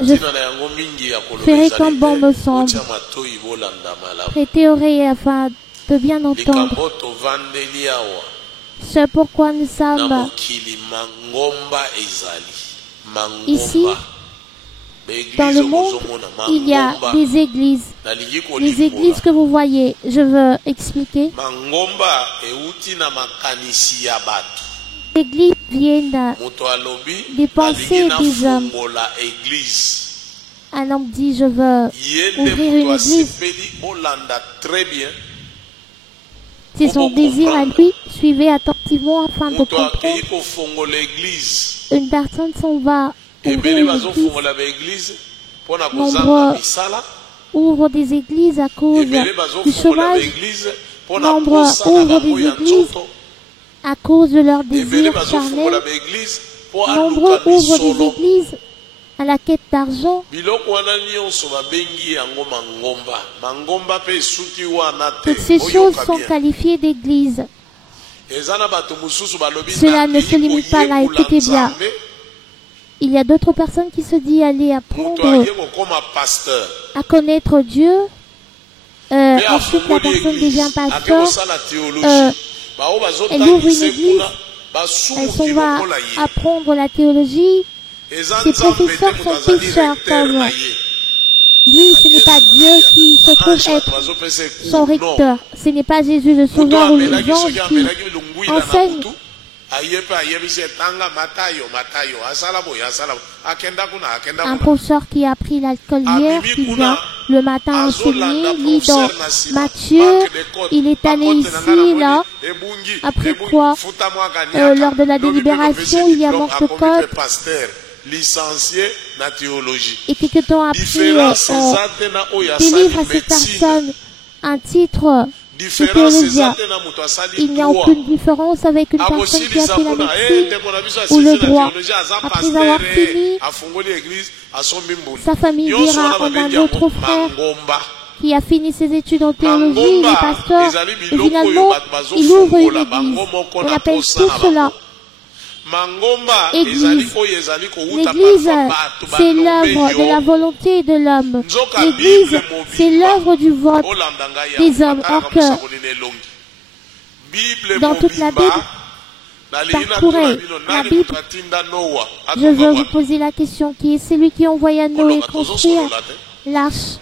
Je ferai comme bon me semble. Prêtez oreille afin de bien entendre. C'est pourquoi nous sommes ici. Dans le monde, il y a des églises. Les églises que vous voyez, je veux expliquer. Les églises viennent des pensées des hommes. Un homme dit, je veux ouvrir une église. C'est son désir à lui. Suivez attentivement afin de comprendre. Une personne s'en va ouvrir une église. Nombreux ouvrent des églises à cause du chômage. Nombreux ouvrent des églises à cause de leur désir charnel. Nombreux ouvrent des églises à la quête d'argent. Toutes ces choses sont qualifiées d'églises. Cela ne se limite pas là, écoutez bien. Il y a d'autres personnes qui se disent aller apprendre à connaître Dieu. Ensuite, la personne devient pasteur. Elle ouvre une église. Elle s'en va apprendre la théologie. Ses professeurs sont pécheurs comme lui. Ce n'est pas Dieu qui se trouve être son recteur. Ce n'est pas Jésus le Sauveur ou les anges qui enseignent. Un professeur qui a pris l'alcool hier, qui vient le matin enseigner, lit dans Matthieu, il est allé ici, là, après quoi, lors de la délibération, il y a manque de code. Et quelque temps après, on délivre à cette personne un titre de théologien. Il n'y a aucune différence avec une personne qui a fait la médecine ou le droit. Après avoir fini, sa famille dira on a un autre frère qui a fini ses études en théologie, il est pasteur, et finalement, il ouvre une église. On appelle tout cela Église. L'église, c'est l'œuvre de la volonté de l'homme. L'église, c'est l'œuvre du vote des hommes. Or que, dans toute la Bible, parcourez la Bible. Je veux vous poser la question, qui est celui qui envoya Noé construire l'arche?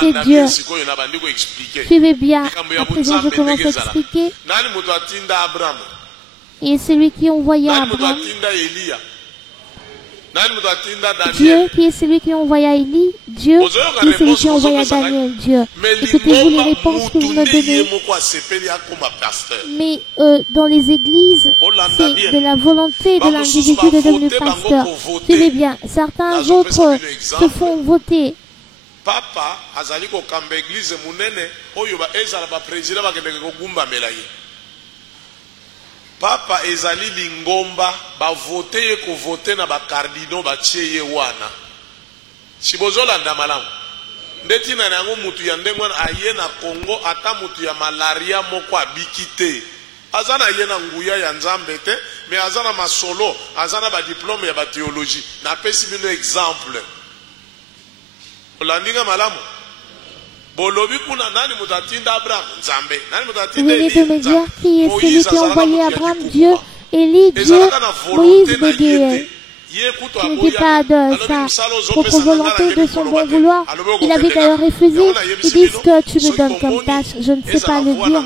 C'est Dieu. Suivez bien. À présent, je commence à expliquer. Et celui qui envoya Abraham. Dieu qui est celui qui envoya Élie. Dieu qui est celui qui envoya Daniel. Dieu. Écoutez-vous les réponses que vous me donnez. Mais dans les églises, c'est de la volonté de l'individu de devenir pasteur. Suivez bien. Certains autres se font voter. Papa azali ko kamba église munene oyo ba ezala ba président bakendeke ko gumba melaye. Papa ezali lingomba ba voter ko voter na ba cardinaux ba tieye wana. Sibozola ndamalamu. Ndeti na nango mutu ya ndengwana aye na Congo ata mutu ya malaria moko abikite. Azana ye na nguya ya Nzambe te, mais azana masolo, azana ba diplôme ya ba théologie. Na pesi bino exemple. Olandinga malamu. Bolobi kuna nani mutatinda Abraham Nzambe. Nani mutatinda Élie. Vous venez de me dire qui est celui qui a envoyé Abraham, Dieu, Élie, Dieu, Moïse, Bédéel. Ce n'était pas de sa propre volonté, de son bon vouloir. Il avait d'ailleurs refusé. Ils disent que tu me donnes comme tâche. Je ne sais pas le dire.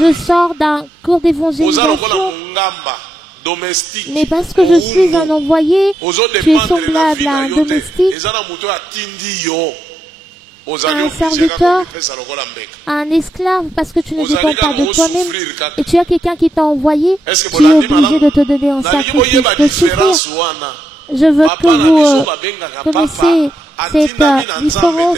Je sors d'un cours d'évangélisation. Mais parce que je suis un envoyé, tu es semblable à un domestique, à un serviteur, à un esclave, parce que tu ne dépends pas de toi-même et tu as quelqu'un qui t'a envoyé, tu es obligé de te donner en sacrifice, de souffrir. Je veux que vous connaissiez cette différence.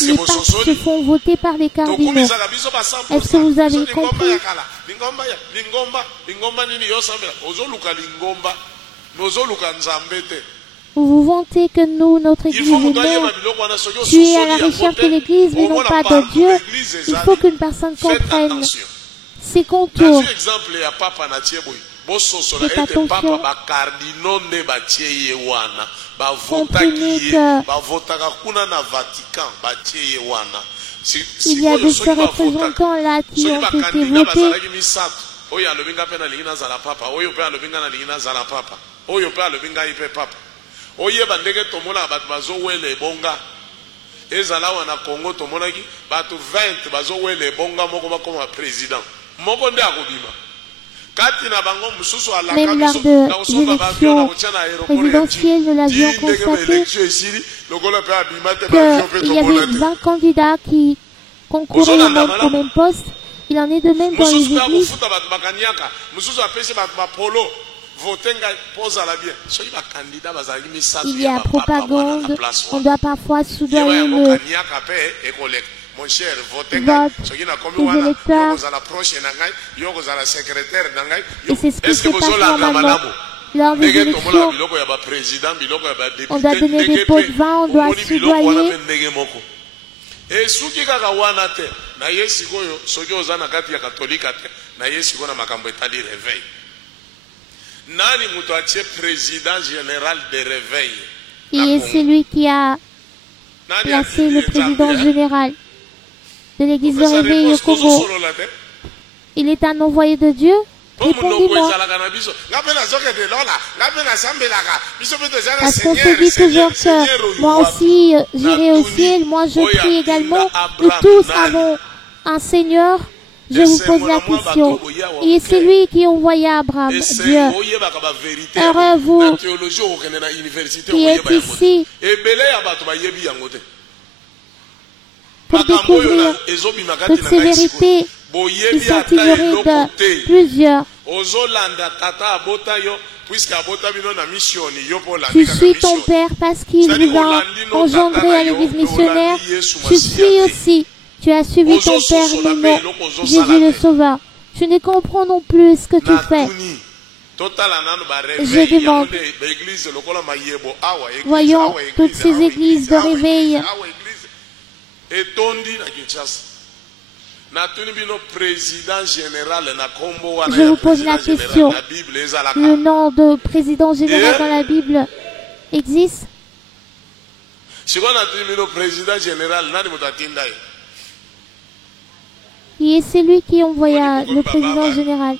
Les papes se font voter par les cardinaux. Est-ce que vous avez compris? Vous vous vantez que nous, notre Église est mère. Tu es à la recherche de l'Église, mais non pas de Dieu. Il faut qu'une personne comprenne ses contours. Faites attention. Comprenez qu'il y a de ces représentants là qui ont été votés. Oyeba ndenge tomona bato bazowela ebonga ezala wana Congo tomonaki bato 20 bazowela ebonga moko bakoma président moko nde akobima kati na bango mususu alaka biso na osonga bavio na kotia na aéroport de l'avion constaté qu'il y avait 20 candidats qui concouraient au même poste. Il en est de même dans les églises. Il y a propagande, on doit parfois soudoyer le vote des électeurs. Et c'est ce qui se passe normalement lors des élections. On doit donner des pots de vin, on doit soudoyer. Et suki kaka wana te na yesi koyo soki ozana kati ya katolika te na yesi kona makambo etali réveil. Nani muto atie président général de réveil? Et c'est lui qui a placé le président général de l'église de réveil au Congo. Il est un envoyé de Dieu? Répondez-moi. Parce qu'on se dit toujours que moi aussi j'irai au ciel, moi je prie également. Nous tous avons un Seigneur. Je vous pose la question. Et c'est lui qui envoya Abraham, Dieu. Heureux vous qui êtes ici pour découvrir toutes ces vérités qui sont ignorées de plusieurs. Tu suis ton père parce qu'il vous a engendré à l'église missionnaire. Tu suis aussi. Tu as suivi ton père, mais non, Jésus le Sauveur. Je ne comprends non plus ce que tu fais. Je demande. Voyons toutes ces églises de réveil. Je vous pose la question. Le nom de président général dans la Bible existe? Et c'est lui qui envoya le président général.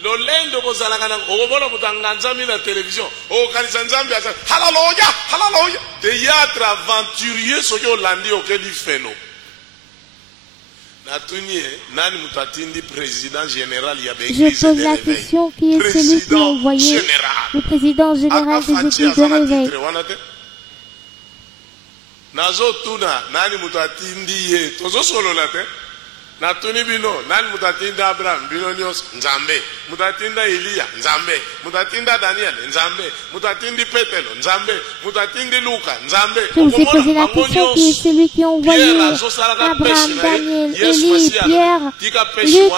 Je pose la question, qui est celui qui a envoyé le président général des églises de réveil? Natuni bino nani mutatinda Abraham bino nyos nzambe mutatinda Elia nzambe mutatinda Daniel nzambe mutatindi Petelo nzambe mutatindi Luka nzambe. Je vous ai posé la question, qui est celui qui a envoyé Abraham, Daniel, Élie, Pierre, Luc.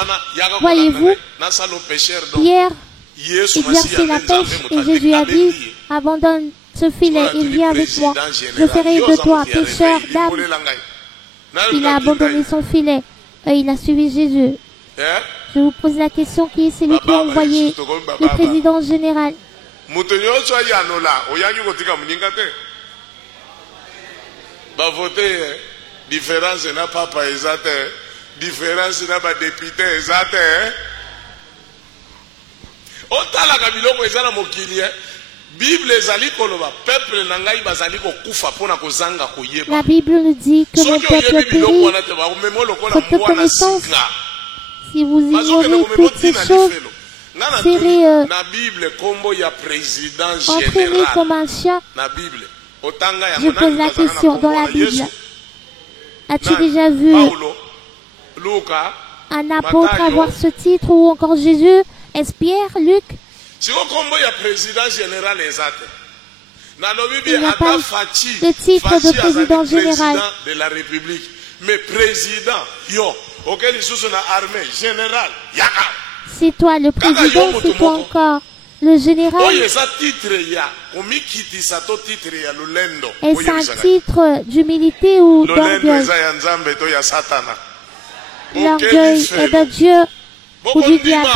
Voyez-vous, Pierre exerçait la pêche et Jésus a dit, abandonne ce filet et viens avec moi, je ferai de toi pêcheur d'âmes. Il a abandonné son filet. Et il a suivi Jésus. Je vous pose la question, qui est celui qui a envoyé le président général? Différence na papa ezate, différence na ba député ezate. Otala kabiloko ezana mokili Bible ezali koloba peuple nangai bazali ko kufa pona kozanga koyeba. La Bible nous dit que mon peuple périt faute de connaissance. Si vous ignorez toutes ces choses, serez entraîné comme un chien. Je pose la question, dans la Bible, as-tu déjà vu un apôtre avoir ce titre, ou encore Jésus? Est-ce Pierre, Luc? Il n'y a pas le titre de président général. De la République, mais président, auquel il sous une armée générale, c'est toi le président, c'est toi encore le général, et c'est un titre d'humilité ou d'orgueil? L'orgueil est de Dieu ou du diable?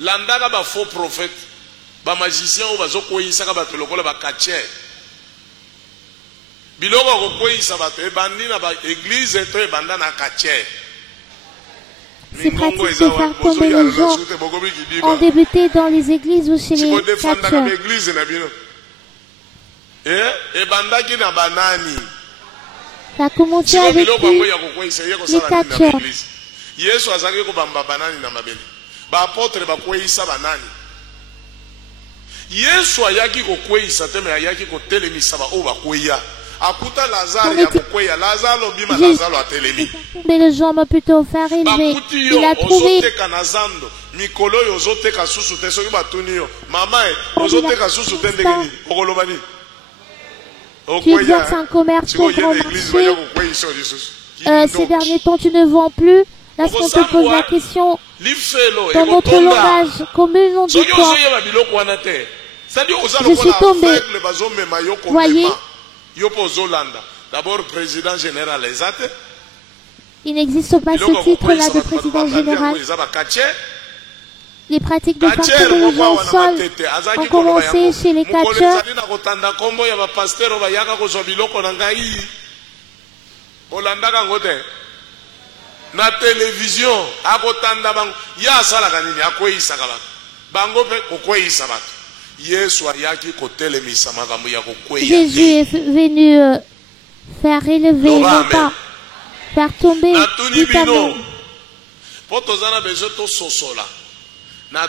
Landaka ba faux prophète, ba magicien ou bazo koyisa ka bato lokola ba kache. Biloko ko koyisa bato e bandi na ba église to e banda na kache. C'est pratique de faire tomber les gens ont débuté dans les églises ou chez les catcheurs. Ça a commencé avec les catcheurs. Apôtre bakweyisa banani Yesu ayaki kokweyisa te me ayaki kotelemisa ba o bakweya akuta Lazare ya kokweya Lazaro bima Lazaro atelemi mais les gens m'ont plutôt faire élever il a trouvé kanazando mikolo yo zoteka susu te soki batuni yo mama ozoteka susu te ndengeni okoloba ni tu exerces un commerce au grand marché ces derniers temps tu ne vends plus. Lorsqu'on te pose la question, dans notre langage commun, on dit quoi? Je suis tombé. Voyez, il n'existe pas ce titre-là de président général. Les pratiques de faire tomber les gens au sol ont commencé chez les catcheurs. Na télévision akotanda bango ya sala kanini akoyisa ka bango pe kokoyisa bato Yesu ayaki kotelemisa makambo ya kokoya Jésus est venu faire élever non pas faire tomber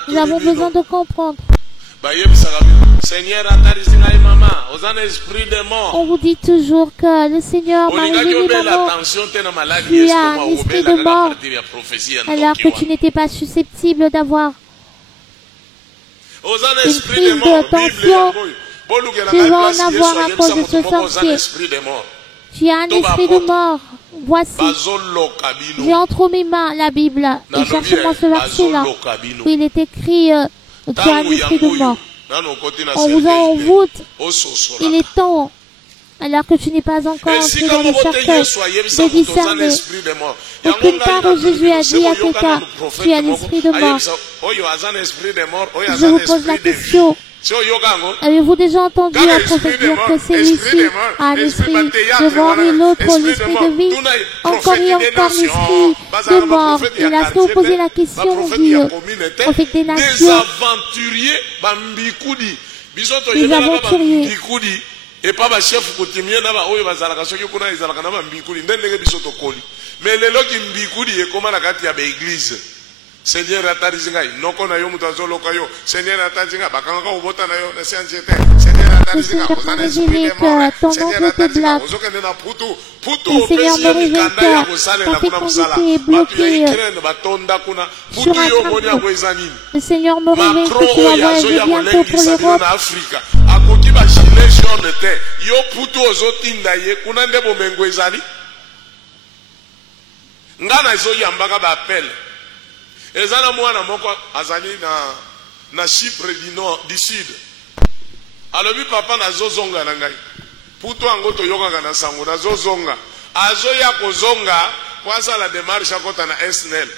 nous avons besoin de comprendre. Seigneur atarisinga mama ozana esprit de mort. On vous dit toujours que le Seigneur m'a révélé maman tu as un esprit de mort alors que tu n'étais pas susceptible d'avoir une prise de tension. Tu vas en avoir à cause de ce sorcier. Tu as un esprit de mort. Voici, j'ai entre mes mains la Bible et cherchez-moi ce verset-là où il est écrit tu as un esprit de mort. On vous envoûte. Il est temps, alors que tu n'es pas encore entré dans le cercueil, de discerner. Aucune part où Jésus a dit à quelqu'un, tu as l'esprit de mort. Je vous pose la question. Avez-vous déjà entendu un prophète dire que celui-ci a un esprit de mort et l'autre l'esprit de vie? Encore et encore l'esprit de mort. Et là, si vous posez la question, dit prophète des nations, les aventuriers, et pas ma chef coutumier na ba oyo bazalaka soki kuna izalaka na mbikuli ndenge biso tokoli mais lelo ki mbikuli e koma na kati ya ba église Seigneur atarizinga noko na yo mutazo loka yo Seigneur atarizinga bakanga ubota na yo na sianjete Seigneur atarizinga ozana esprit de mort Seigneur atarizinga ozokende na putu Seigneur me révèle que ta fécondité est bloquée sur un train. Le Seigneur me révèle que tu vas voyager bientôt pour l'Europe. akoki ba gilet jaune te yo putu ozotinda ye kuna nde bomengo ezali ngana ezo yambaka ba appel ezana mwana moko azali na Chypre du sud alobi papa nazozonga na ngai putu ango toyokaka na sango nazozonga azoya kozonga kwa la démarche akota na SNL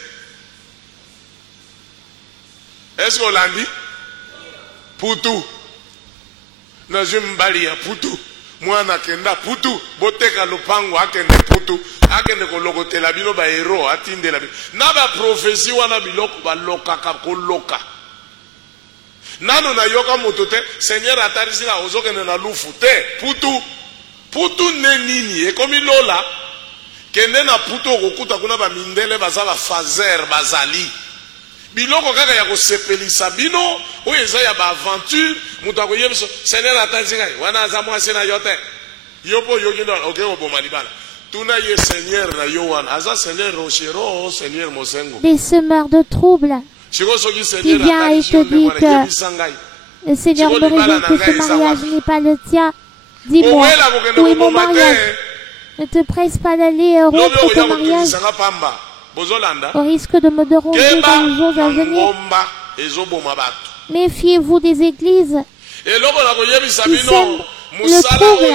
est-ce qu'on l'a dit putu nazwi mbali ya putu mwana kenda putu boteka lupango akende putu akende kolokotela bino ba hero atindela bino na ba prophétie wana biloko balokaka koloka nano na yoka moto te Seigneur atarisika ozokende na lufu te putu ne nini ekomi lola kende na putu okokuta kuna ba mindele baza ba fazer bazali biloko kaka ya kosepelisa bino oyo eza ya ba aventure mutu akoyebiso Seigneur atarisika wana aza mwasi na yo te yo po yoki ndo oke oboma libala tuna ye Seigneur na yo wana aza Seigneur rochero Seigneur mosengo des semeurs de troubles qui vient et te dit que le Seigneur me révèle que ce mariage n'est pas le tien. Dis-moi, où est mon mariage? Ne te presse pas d'aller rompre ton mariage au risque de me déranger dans les jours à venir. Méfiez-vous des églises qui sèment le trouble.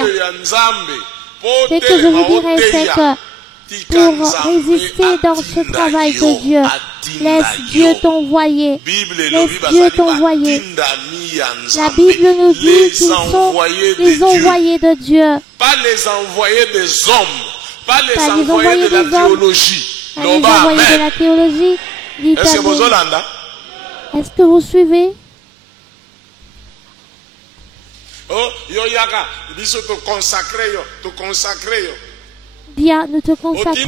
Ce que je vous dirais, c'est que pour résister dans ce travail de Dieu, laisse Dieu t'envoyer. Laisse Dieu t'envoyer. La Bible nous dit qu'ils sont les envoyés de Dieu. Pas les envoyés des hommes. Pas les Pas envoyés de la théologie. Les envoyés de la théologie. Est-ce que vous suivez? Oh, yo yaka, biso te consacrer yo. Bien, nous te consacrons. Tu es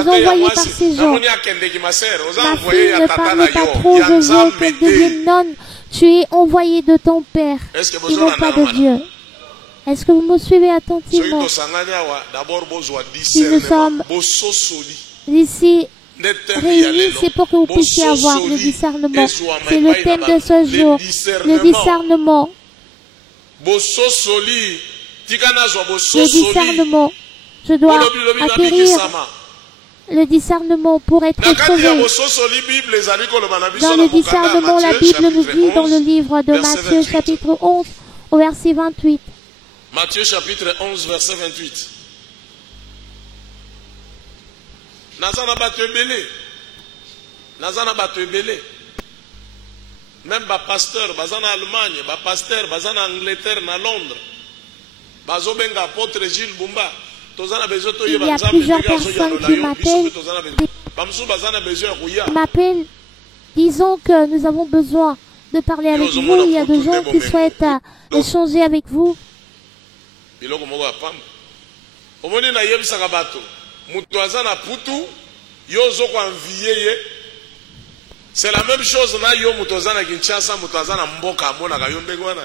envoyé par ces gens. Ma fille ne parle pas trop, je veux qu'elle devienne nonne. Tu es envoyé de ton Père et non pas de Dieu. Est-ce que vous me suivez attentivement? Si nous sommes ici réunis, c'est pour que vous puissiez avoir le discernement. C'est le thème de ce jour, le discernement. Le discernement. Je dois acquérir le discernement pour être sauvé. Dans le discernement, la Bible nous dit dans le livre de Matthieu chapitre 11 au verset 28. Matthieu chapitre 11 verset 28. Nazana bato ebele. Même ba pasteur bazana Allemagne, ba pasteur bazana Angleterre na Londres. Bazo benga apôtre Gilles Bumba. Il y a plusieurs personnes qui m'appellent, disons que nous avons besoin de parler avec vous. Il y a des gens qui souhaitent échanger avec vous. C'est la même chose na yo mutozana Kinshasa mutozana mboka amona ka yonde gwana.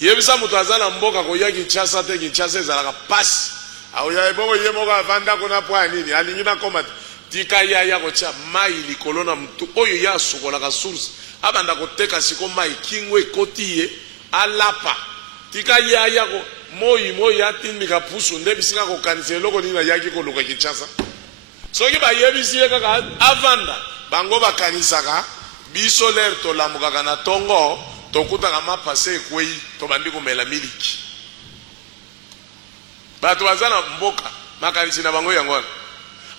Yebisa mutozana mboka ko ya Kinshasa te Kinshasa ezalaka passe. Aoya ebongo yemoka avanda kuna pwa nini alingi na komata. Tika ya ko cha mai likolo na mtu oyo ya sukola ka source. Abanda ko teka siko mai kingwe kotiye alapa. Tika ya ko moyi atindika pusu ndebisika ko kanise loko nina yaki ko luka Kinshasa. Soki ba yebisi kaka avanda bango bakanisaka biso ler to lamukaka na tongo tokutaka mapase ekwei tobandi komela miliki bato bazana mboka makanisi na bango yango wana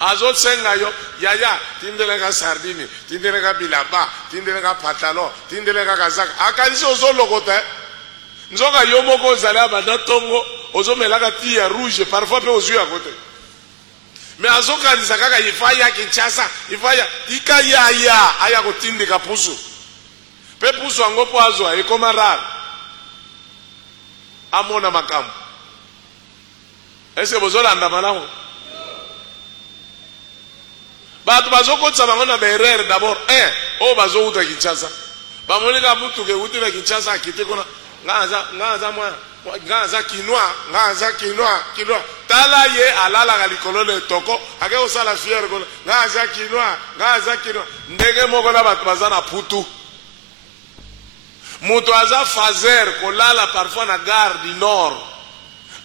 azosenga yo yaya tindeleka sardine tindeleka bilaba tindeleka pantalon tindeleka kazaka akanisi ozolokota nzoka yo moko ozala banda tongo ozomelaka ti ya rouge parfois pe ozwi ya kote. Mais azokanisa kaka ifaya Kinshasa ifaya tika ya aya kotindika pusu pe pusu ango po azwa ekoma rara amona makamu. Est-ce que bozolanda malamu bato bazokotisa bango na berere d'abord oyo bazouta Kinshasa bamonika mutu ke uti na Kinshasa akite kona ngaza mwana ngaza kinwa tala ye alala galikolo le toko ake osala fier kono ngaza kinwa ndenge moko na bato bazana putu mutu aza fazer kolala parfois na gare du nord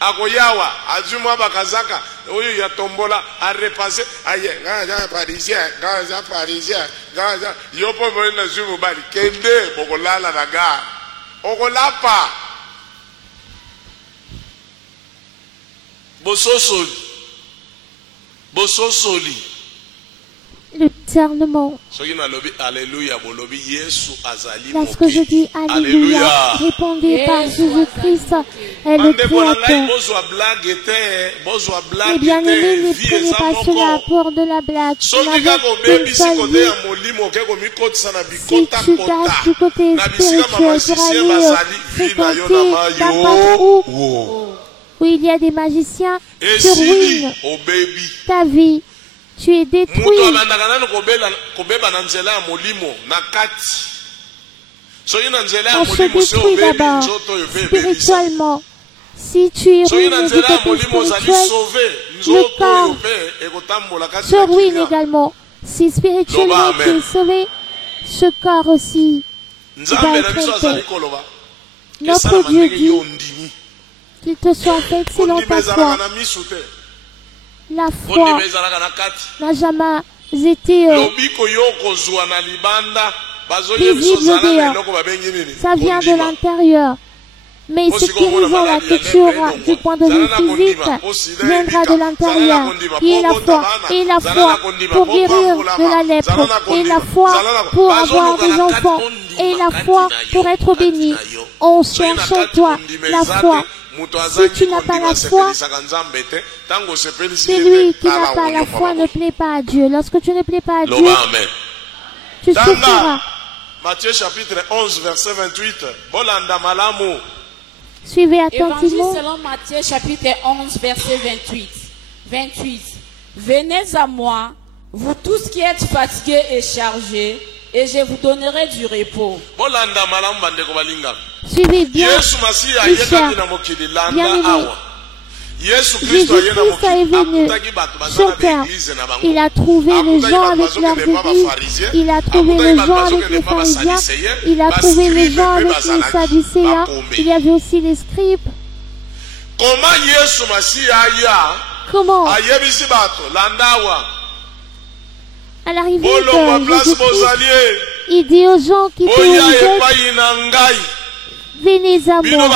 akoyawa azumwa bakazaka oyo ya tombola a repasser aye ngaza parisien ngaza yopo mona zumu bali kende bokolala na gare okolapa Bososoli. Le discernement. Lorsque je dis Alléluia, répondez par Jésus-Christ est le Créateur. Et bien aimé, ne prenez pas cela pour de la blague. Si tu caches du côté spirituel pour aller fréquenter ta part où il y a des magiciens, tu ruines ta vie. Tu es détruit. On se détruit d'abord spirituellement. Si tu es ruiné du côté spirituel, le corps se ruine également. Si spirituellement tu es sauvé, ce corps aussi va être traité. Notre Dieu dit, qu'il te soit fait selon ta foi. La foi n'a jamais été visible dehors. Ça vient de l'intérieur. Mais ce qui révèle que tu auras du point de vue physique viendra de l'intérieur, qui est la foi. Et la foi pour guérir de la lèpre. Et la foi pour avoir des enfants. Et la foi pour être béni. On cherche en toi la foi. Si tu n'as pas la foi, celui qui n'a pas la foi ne plaît pas à Dieu. Lorsque tu ne plais pas à Dieu, tu souffriras. Matthieu chapitre 11, verset 28. Bolanda malamu. Suivez attentivement. Évangile selon Matthieu chapitre 11, verset 28. Venez à moi, vous tous qui êtes fatigués et chargés, et je vous donnerai du repos. Suivez bien, mes chers bien-aimés. Jésus-Christ est venu sur terre. Il a trouvé les gens avec leurs églises. Il a trouvé les gens avec les pharisiens. Il a trouvé les gens avec les sadducéens. Il y avait aussi les scribes. Comment à l'arrivée de Jésus-Christ, il dit aux gens qui étaient venez à moi.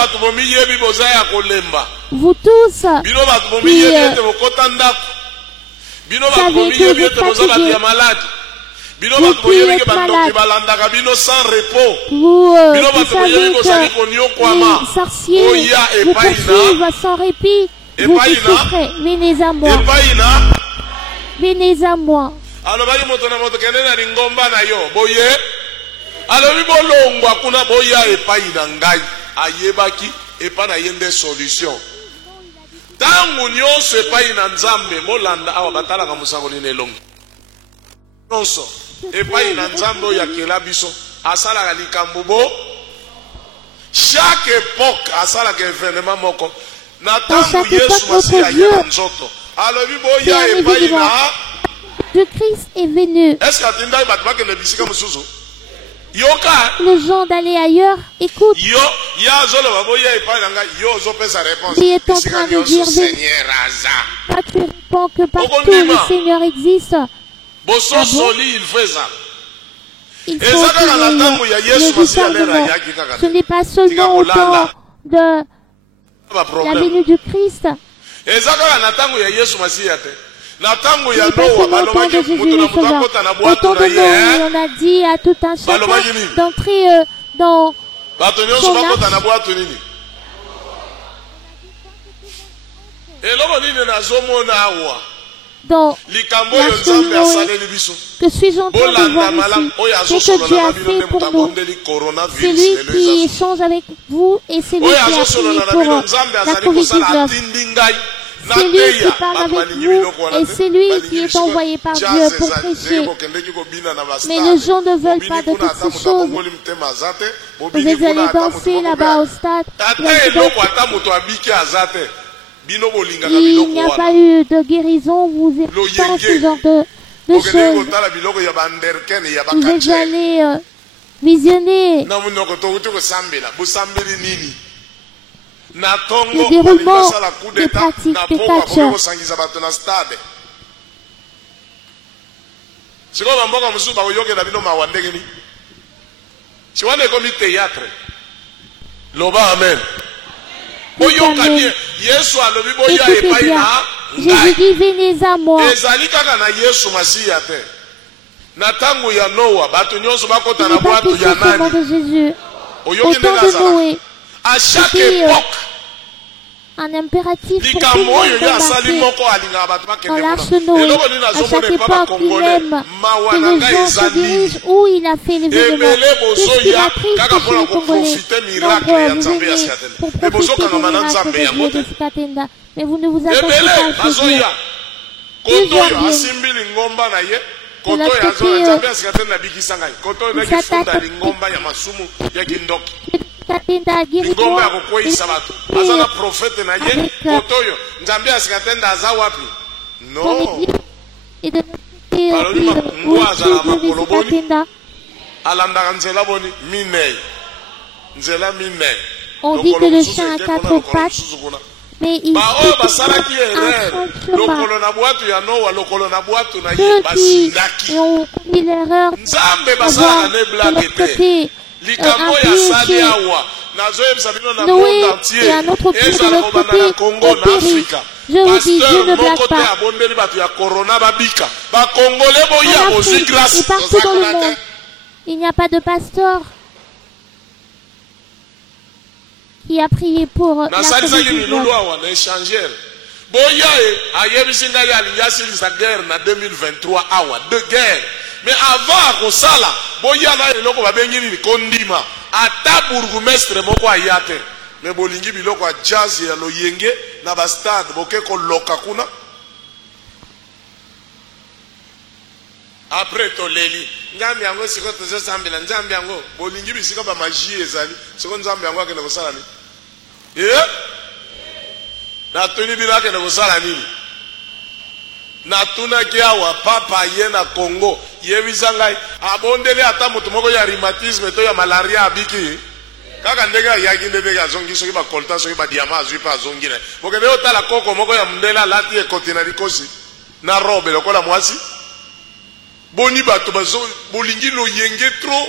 Vous tous qui savez que vous êtes fatigués, vous qui êtes malades, vous qui savez que les sorciers vous poursuivent sans répit, vous qui souffrez, venez à moi. Venez à moi. alobi bolongwa kuna boya epai na ngai ayebaki epa na yende solution tangu nyonso epai na nzambe molanda awa batalaka musango nini elongi nyonso epai na nzambe oyo akela biso asalaka likambo bo chaque époque asalaka événement moko na tangu Yesu Masiya aye na nzoto alobi boya epai na le Christ est venu. Est-ce que tu as dit que bisika mususu les gens d'aller ailleurs, écoute. Il est en train de dire pas tu réponds que partout le Seigneur existe. Il faut que ce n'est pas seulement au temps de la venue du Christ. Natango ya Noa balobaki mutu na mutu akota na bwatu na ye. On a dit à tout un chacun d'entrer dans bato nyonso bakota na bwatu nini. Eloko nini nazomona awa. Dans likambo yo Nzambe asaleli biso. Que suis-je en train de voir ici? Ce que Dieu a fait pour nous. C'est lui qui échange avec vous et c'est lui qui a fini pour la COVID-19. C'est lui qui parle avec vous et c'est lui qui est envoyé par Dieu pour prêcher. Mais les gens ne veulent pas de toutes ces choses. Vous allez danser là-bas au stade. Il n'y a pas eu de guérison. Vous n'êtes pas ce genre de choses. Vous allez visionner le déroulement des pratiques des catcheurs. Écoutez bien, Jésus dit venez à moi. Ce n'est pas que c'est le de Jésus. Au temps de Noé, à chaque époque, un impératif pour tout le monde d'embarquer dans l'arche de Noé. À chaque époque, il aime que les gens se dirigent où il a fait l'événement. Qu'est-ce qu'il a pris chez les Congolais? Donc, vous venez pour profiter des miracles de Dieu de Sikatenda. Mais vous ne vous attachez pas à ce Dieu. Plusieurs viennent. De l'autre côté, il s'attaque. Katenda guérison azana prophète na ye kotoyo nzambe asikatenda aza wapi no et de alandaka nzela boni minei nzela minei On dit que le chien a 4 pattes, mais il fait un chemin. Ceux qui ont commis l'erreur d'avoir de leur côté un pied chez Noé et un autre pied de l'autre côté au Pérou. Je vous dis, Dieu ne blague pas. En Afrique et partout dans le monde, il n'y a pas de pasteur qui a prié pour la COVID-19. Mais avant qu'on sala, boya na eloko babengi ni kondima. Ata bourgmestre moko ayate. Mais bolingi biloko a jazz ya loyenge na ba stade boke ko loka kuna. Après to leli, ngambi yango siko tozo sambela nzambi yango bolingi bisika ba magie ezali. Siko nzambi yango akenda kosala ni. Na tuni bila akenda kosala nini? Na tuna kiawa papa yena Congo yebizangai abondele ata mutu moko ya rhumatisme to ya malaria abiki kaka ndega yaki ndebe ya zongi soki ba kolta soki ba diama azui pa zongi na bokebe otala koko moko ya mndela lati e kotina likosi na robe lokola mwasi boni bato bazo bolingi lo yenge tro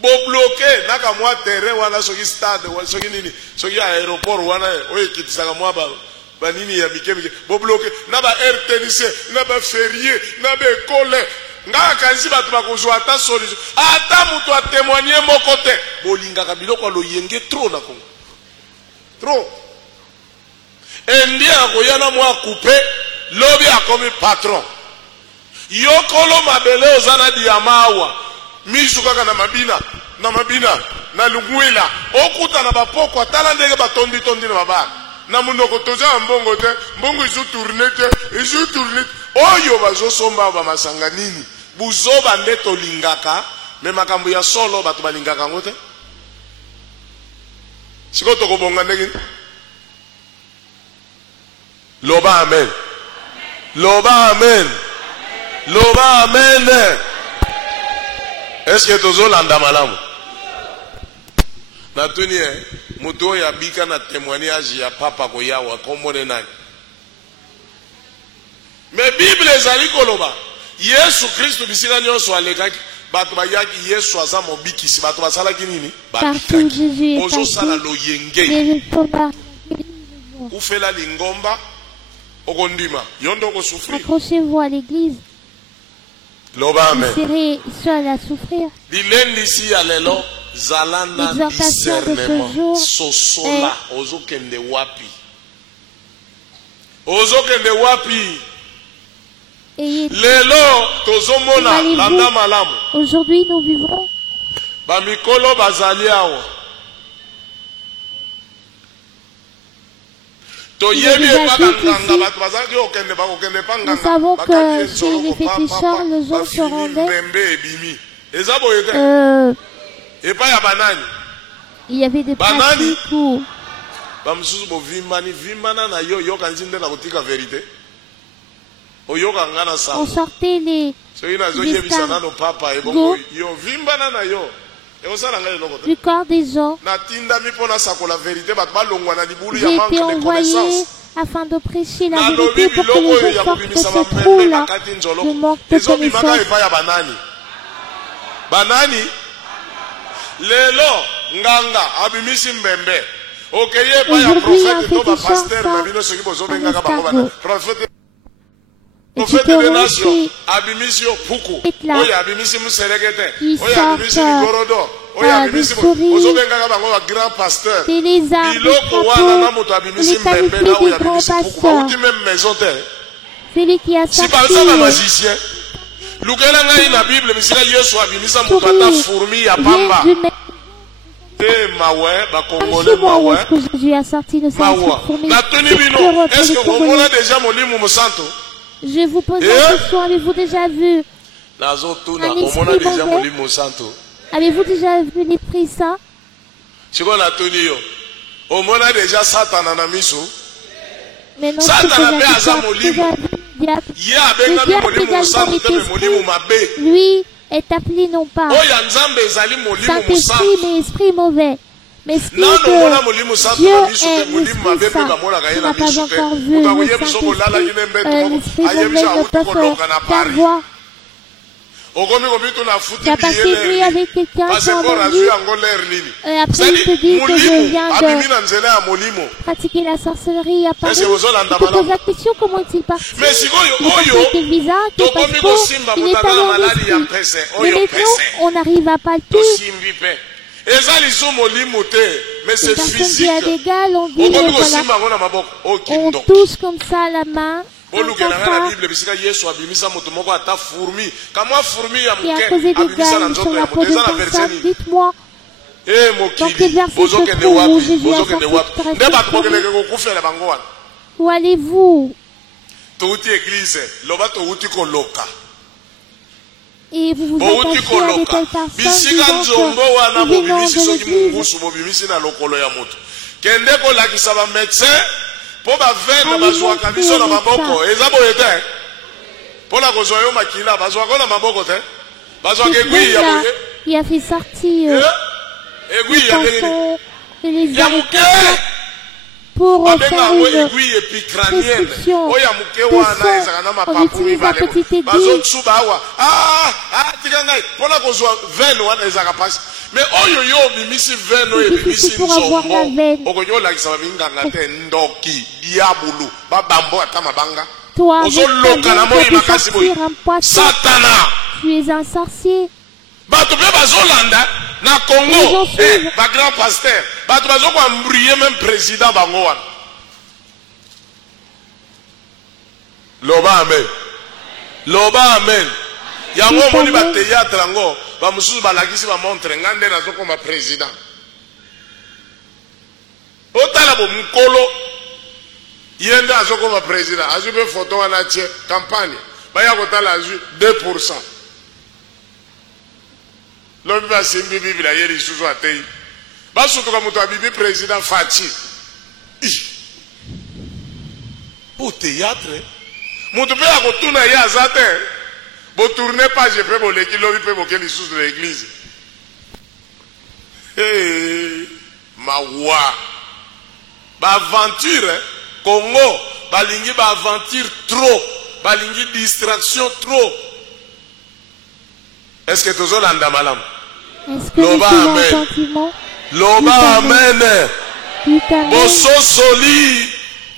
bo bloqué naka mwa terrain wana soki stade wana soki nini soki aéroport wana oyekitisaka mwa ba banini ya mikemike bo bloqué na ba RTNC na ba férié na ba école nga kanzi bato bakozwa ata solution ata mutu a témoigner moko te bolingaka biloko lo yenge trop na Congo trop endia koyana mwa couper lobi akomi patron yokolo mabele ozana diamawa misu kaka na mabina na lungwela okuta na bapoko atala ndenge batondi na babana na munoko toza mbongo te mbongo izu tourner oyo bazosomba ba masanga nini buzoba nde tolingaka me makambo ya solo bato balingaka ngote siko tokobonga ndenge loba amen loba amen loba amen est-ce que tozolanda malamu na tuni muto ya bika na témoignage ya papa koyawa kombone nani mais bible ezali koloba Yesu Kristo bisika nyonso alekaki bato bayaki Yesu aza mobikisi bato basalaki nini babikaki ozosala loyenge kufela lingomba okondima yondo okosufrir. Accrochez-vous à l'église. Loba amen. Vous serez seul à souffrir. Dilendi ya lelo zalana discernement sosola ozokende wapi lelo tozomona landa malamu. Aujourd'hui nous vivons bamikolo bazali awa nous savons que chez les féticheurs le jour se rendait il y avait des pratiques où on sortait les du corps des gens. J'ai été envoyé afin de prêcher la vérité pour que les gens sortent de ce trou-là de manque de connaissance. Aujourd'hui, un féticheur sort un escargot. Et tu te rends chez Petla, qui sortent des souris, des lézards, des crapauds, et les qualités des grands pasteurs. Celui qui a sorti où est-ce que Jésus a sorti de cette fourmi? Est-ce que vous avez déjà mon santo? Je vous pose la question, avez-vous déjà vu un esprit mauvais? Avez-vous déjà vu l'esprit ça? Mais non, lui est appelé non pas Saint-Esprit, mais esprit mauvais. Mais ce qui est que Dieu est le Fils, tu n'as pas encore vu le Saint-Esprit, l'Esprit révèle le peuple faire voir. Tu as passé une nuit avec quelqu'un qui a entendu, et après il te dit que je viens de pratiquer la sorcellerie à Paris. Tu te poses la question, comment est-il parti? Il porte quel visa, quel passeport, il est allé en esprit. Mais maintenant, on arrive à palper. Les personnes qui a des gars, on dit, on touche comme ça la main. Et à cause des gars sur la peau de personne, dites-moi dans quel verset se trouve où Jésus a sorti. Où allez-vous? Et vous vous attachez à des telles personnes disant que nous venons de l'église. Po ba vene bazwa kabiso na maboko ezabo ete po la kozwa yo makila bazwa ko na maboko te bazwa ke gui ya boye il a fait sortir aiguille ya les ya muke pour faire une description de son. On utilise la petite aiguille. Mais oyoyo bimisi veno e bimisi nzombo okonyola kisaba binganga te ndoki diabulu babambo atamabanga ozoloka na moyi makasi boyi satana tu es un sorcier. Bato pe bazolanda na Congo ba grand pasteur bato bazoko embrouiller même président bango wana loba amen loba amen yango moni ba théâtre ngo ba mususu balakisi ba montre ngande na zoko ma président otala bo mukolo yende azoko ma président azupe photo wana tie campagne ba ya kotala azu 2%. L'homme va simbi biblia yeri susu atei basutu ka mutu abibi président Fati au théâtre mutu pe akotuna ya azate bo tourner page pe bo leki lobi pe bo keli susu de l'église mawa ba aventure Congo balingi ba aventure trop balingi distraction trop. Est-ce que tu as l'anda malam? Est-ce que Loba amen. Loba amen. Boso soli.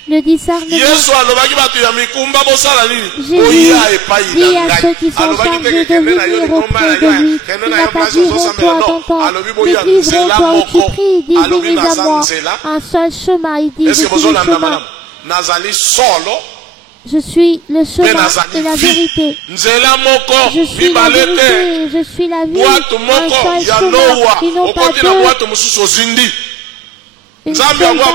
Le discernement. Yesu alobaki batu ya mikumba bosala nini? Oya epai na ngai. Alobaki te kende na yo likomba na yo. Kende na yo place ozosambela no. Alobi boya nzela moko. Alobi naza nzela. Un seul chemin, il dit. Est-ce que bozo landa malam? Nazali solo. Je suis le chemin et la vérité. Je suis la vérité, je suis la vie. Un seul chemin, ils n'ont pas deux. Une seule boîte.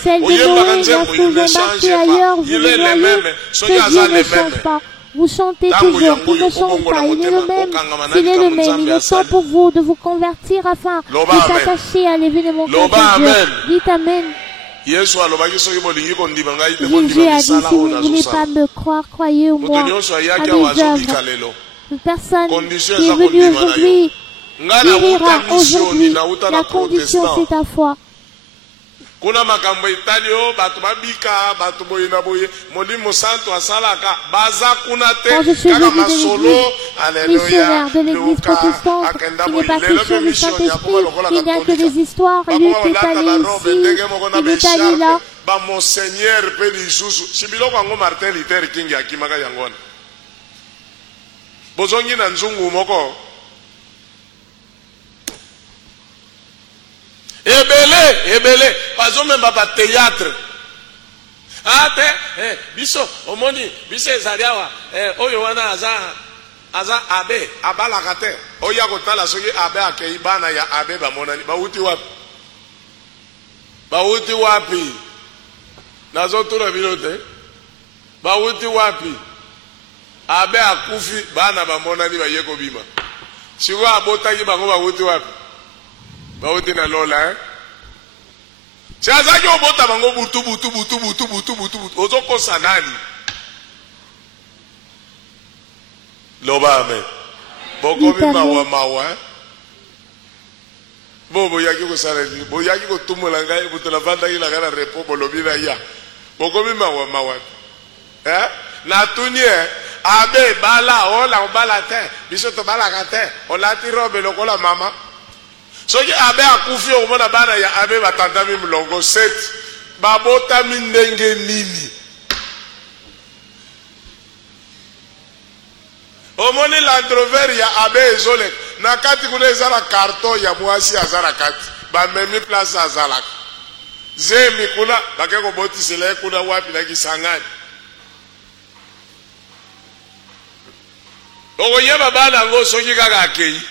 Celle de Noé, il y a toujours marqué ailleurs, vous le voyez, que Dieu ne change pas. Vous chantez toujours, il ne change pas, il est le même. S'il est le même, il est temps pour vous de vous convertir afin de s'attacher à l'événement de Dieu. Dites Amen. Jésus a dit, si vous ne voulez pas me croire, croyez au moi, à mes œuvres. Personne qui est venu aujourd'hui guérira aujourd'hui. La condition, c'est ta foi. Kuna makambo itali o batu babika batu boyina boye molimo santo asalaka baza kuna te kaka masolo alléluia de l'église protestante il n'est pas fait sur le Saint-Esprit il n'y a que des histoires lui est allé ici il est allé là ba monseigneur pe lisusu sibiloko ngo Martin Luther King akimaka yangona bozongi na nzungu moko ebele bazo memba ba théâtre ate biso omoni biso ezaliawa oyo wana aza abe abalaka te oya kotala soki abe akei bana ya abe bamonani bauti wapi nazotuna bino te bauti wapi abe akufi bana bamonani baye kobima siko abotaki bango bauti wapi bauti na lola si azaki obota bango butu ozokosa nani loba amen bokomi mawa Bobo yaki ko salani, bo yaki ko tumola ngai buto la vanda ki la kana repo bolobi na ya. Boko mi mawa. Na tunie abe bala ola bala te, biso to bala kate, ola ti robe lokola mama. Soki abe akufi o mona bana ya abe batanda mi mlongo set. Babota mi ndenge nini. Omoni l'androver ya abe ezole. Na kati kuna ezala karton ya mwasi azala kati. Ba memi place azala. Zemi kuna bakeko boti sele kuna wapi na Kisangani. Ogoye babana ngo soki kaka akei.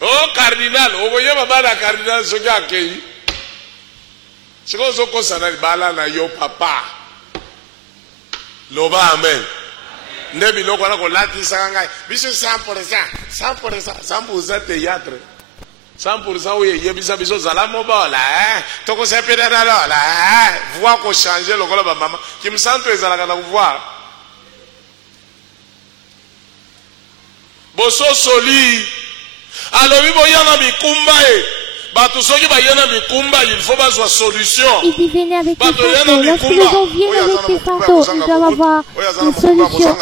Oh cardinal, ogoye babana cardinal soki akei. Siko zoko sana bala na yo papa. Loba amen. Nebi no kwana ko lati sanga biso 100% théâtre 100% oui yebisa biso zala mobola to ko sepeda na lola voix ko changer lokola ba mama ki msanto ezala kana voir boso soli alobi boyana mikumba Bato soki bayana mikumba, il faut bazwa solution. Il dit venez avec les fantômes. Lorsque les gens viennent avec les fantômes, ils doivent avoir une solution.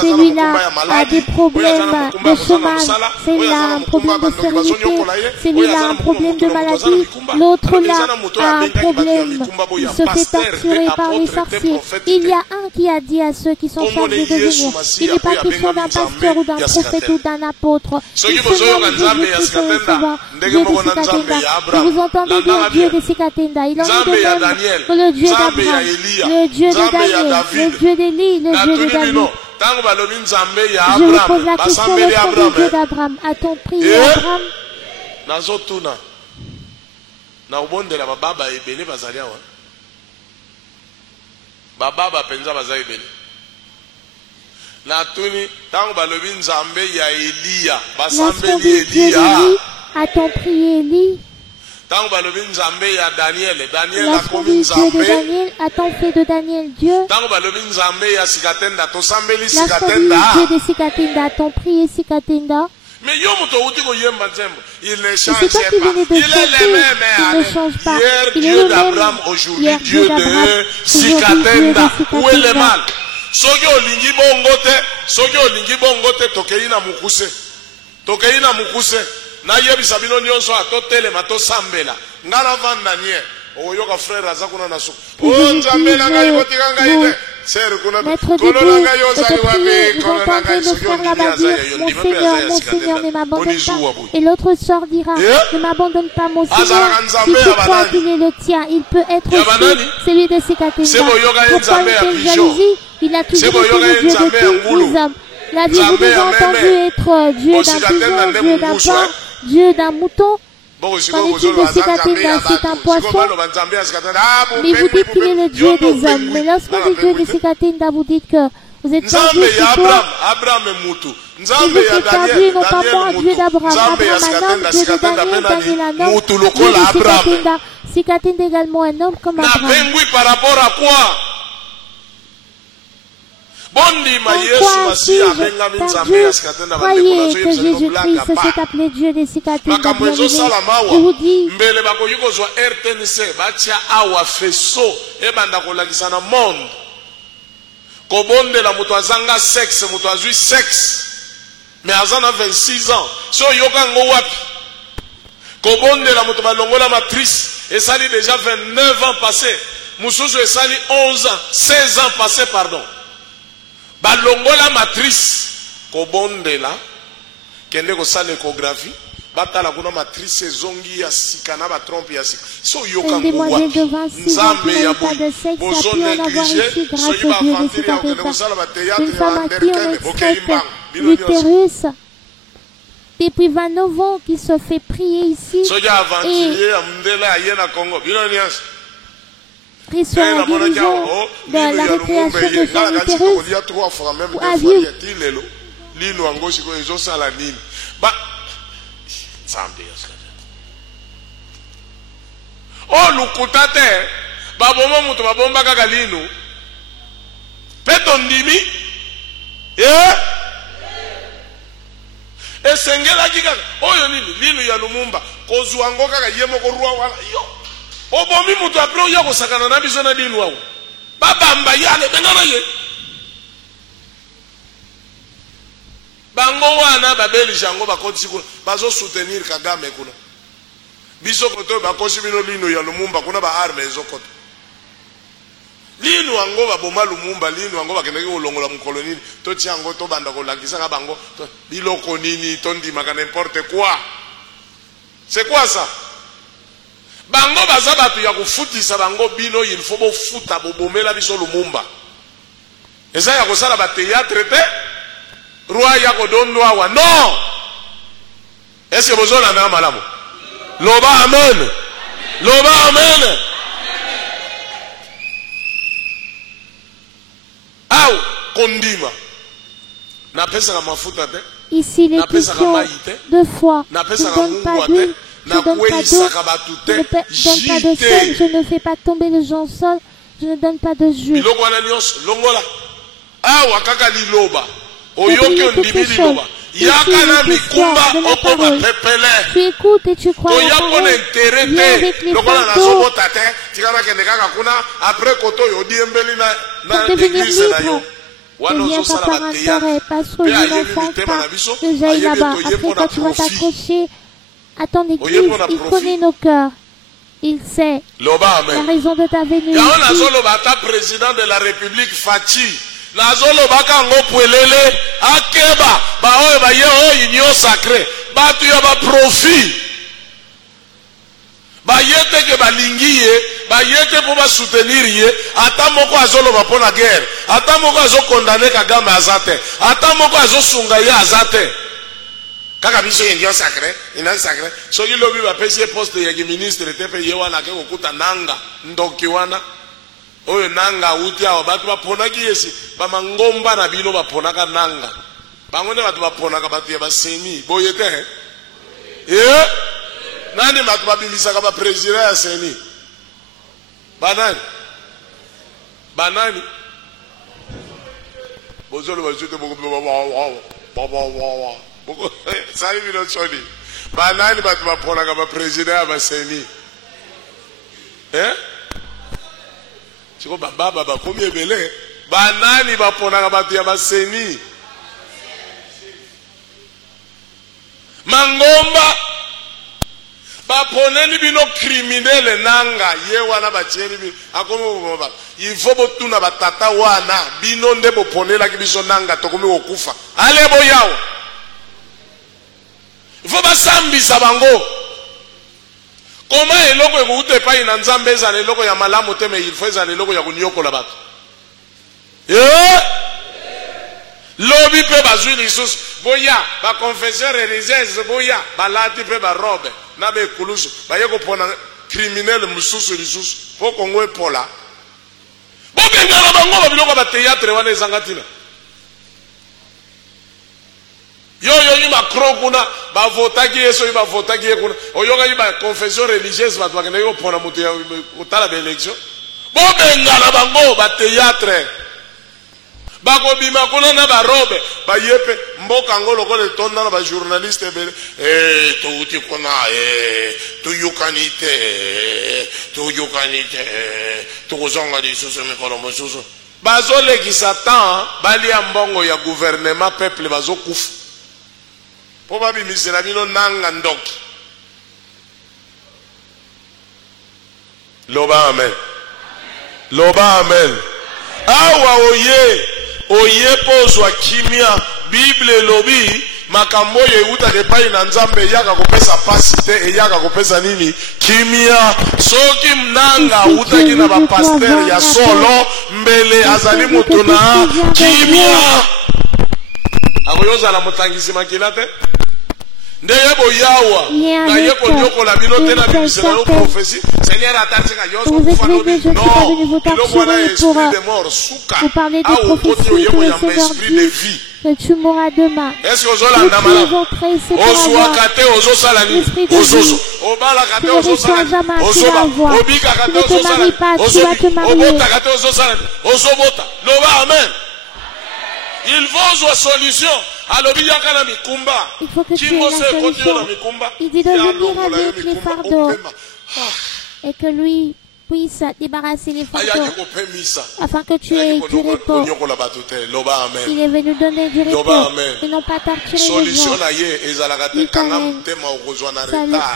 Celui-là a des problèmes de chômage, celui-là a un problème de sérénité, celui-là a un problème de maladie, l'autre là a un problème, il se fait torturer par les sorciers. Il y a un qui a dit à ceux qui sont chargés de venir, il n'est pas question d'un pasteur ou d'un prophète ou d'un apôtre. Il se nomme Jésus-Christ souvent, Dieu des Sikatenda. Et vous entendez bien Dieu des Sikatenda. Il en est de même que le Dieu d'Abraham, le Dieu de Daniel, le Dieu d'Élie, le Dieu de David. Je me pose la question, le Dieu d'Abraham, a-t-on prié Abraham? Nazotuna na ubondela bababa ebele bazali awa bababa penza bazali ebele na tuni tango balobi nzambe ya Eliya basambeli Eliya a-t-on prié Élie? Tango balobi nzambe ya Daniel Lorsqu'on dit Dieu de Daniel, a-t-on fait de Daniel Dieu? Tango balobi nzambe ya Sikatenda tosambeli Lorsqu'on Sikatenda dit Dieu de Sikatenda, a-t-on prié Sikatenda? Mais yo muto uti ko yemba nzembo il ne change pas. Il est le même hier Dieu d'Abraham aujourd'hui Dieu de Sikatenda. Où est le mal? Soki olingi bongo te tokei na mukuse na yebisa bino nyonso atotelema tosambela ngala vanda nie oyoka frère aza kuna na suku o nzambe na ngai kotika ngai te ser kuna kolona ngai ozali wapi kolona ngai soki mon Seigneur ne m'abandonne pas. Et l'autre sort dira, ne m'abandonne pas mon Seigneur. Si tu crois qu'il est le tien, il peut être aussi celui de Sikatenda. Pourquoi une telle jalousie? Il a toujours été le Dieu de tous les hommes. L'avez-vous déjà entendu être Dieu d'un pigeon, Dieu d'un pain, Dieu d'un mouton? Qu'en est-il de Sikatenda? C'est un poisson. Mais vous dites qu'il est le Dieu des hommes. Mais lorsqu'on dit Dieu de Sikatenda, vous dites que vous êtes un Dieu plutôt. Vous êtes un Dieu, non pas moi, Dieu d'Abraham. Abraham un homme, Dieu de Daniel, Daniel un homme, Dieu de Sikatenda. Sikatenda également un homme comme Abraham. Par rapport à quoi? Pourquoi si croyez que Jésus-Christ s'est appelé Dieu des Sikatenda? Je vous dis, kobondela mutu azanga sexe mutu azui sexe mais azana 26 ans so yoka ngo wapi kobondela mutu balongola matrice esali déjà 29 ans passés mususu esali 11 ans 16 ans passés pardon balongola matrice kobondela kende ko sala échographie batala kuna matrice zongi ya sika na ba trompe ya sika so yoka ngo wapi nzambe ya bozo négligé soki ba fantiri ya kende ko sala ba théâtre ya anderkene okeyimba l'utérus depuis 29 ans qui se fait prier ici soki avantirier ya mundela ayena Congo bino nyas reçoit la guérison de la récréation de son utérus à vivre. Lino angoshi ko ezosala nini ba nzambe o lukuta te baboma mutu babomba kaka lino peto ndimi sengela kika oyo nini linu ya Lumumba kozwa ngo kaka yemo ko ruwa wala yo obomi mutu apre oya kosakana na biso na linu wawo babamba yale bengana ye bango wana babeli jango bakotisi kuna bazo soutenir Kagame kuna biso koto bakosi bino linu ya Lumumba kuna ba arme ezokota linu ango baboma Lumumba linu ango bakendeki kolongola mukolonini toti yango to banda kolakisa ka bango biloko nini tondima ka n'importe quoi c'est quoi ça bango baza batu ya kufutisa bango bino il faut bofuta bobomela biso Lumumba eza ya kosala ba théâtre te roi ya kodondwa wa non est-ce que bozola na malamu loba amen loba amen au kondima na pesa mafuta te ici les questions de foi je ne donne pas d'huile je ne donne pas d'eau je ne donne pas de sel je ne fais pas tomber les gens seuls je ne donne pas de jus awa kaka liloba oyoki ondimi liloba yakana mikumba okoma pepele tu écoutes et tu crois la parole viens avec les fantômes pour devenir libre ne viens pas par intérêt pas sur une enfant que j'aille là-bas après quand tu vas t'accrocher à ton église il connaît nos cœurs il sait la raison de ta venue président de la République Fachi nazolo baka ngo pwelele akeba ba oyo ba ye oyo union sacré batu ya ba profit ba yete ke balingi ye ba yete po ba soutenir ye ata moko azolo ba pona guerre ata moko azo condamner Kagame azate ata moko azo sunga ye azate kaka biso union sacré union sacré soki lobi ba pesi poste ya ministre te pe ye wana ke kokuta nanga ndoki wana oyo nanga uti awa batu baponaki yesi bamangomba na bino baponaka nanga bango nde batu baponaka batu ya baseni boye te nani batu babimisaka bapresident ya seni banani bozolo bazute boko sali bino tsoni banani batu baponaka bapresident ya baseni siko baba bakomi ebele banani baponaka batu ya baseni mangomba baponeli bino criminel nanga ye wana batieli bino akomi baba il faut botuna batata wana bino nde boponelaki biso nanga tokomi kokufa ale boyawa il faut basambisa bango koma eloko ekouta epai na nzambe ezala eloko ya malamu te me il faut ezala eloko ya koniokola bato lobi mpe bazwi lisusu boya baconfession religieuse boya balati mpe barobe na bekulusu baye kopona criminel mosusu lisusu mpo kongo epola bobengana bango babiloko bateatre wana ezanga ntina yoyoyi Macron kuna bavotaki ye soki bavotaki ye kuna oyokaki baconfession religieuse bato bakendaki kopona moto ya kotala baélection bobengana bango bateatre bakobima kuna na barobe baye mpe mboka ngo lokola etonda na bajournaliste ebele touti kuna toyokani te tokozonga lisusu mikolo mosusu bazolekisa temps balia mbongo ya gouvernement peuple bazokufa po babimisela bino nanga ndoki loba amen loba amen awa oye pozwa kimia bible lobi makambo oyo eutaka epai na nzambe eyaka kopesa pasi te eyaka kopesa nini kimia soki nanga autaki na bapaster ya solo mbele azali moto na kimia akoyozala motangisi makila te nde ye boyawa na ye konyokola bino te na bimisela yo prophétie seigneur atanzika yoso kufanobi non iloko wana esprit de mort suka awo koti oyemo ya esprit de vie tu mourras demain. Est-ce que ozolanda malamu ozwaka te ozosala nini ozozo obalaka te ozosala ozoba obikaka te ozosala obotaka te ozosala ozobota loba amen il faut ozwa solution Il faut que tu aies la solution. Il dit de venir avec les fardeaux et que lui puisse débarrasser les fardeaux afin que tu aies du repos. Il est venu donner du repos et non pas torturer les gens. Sa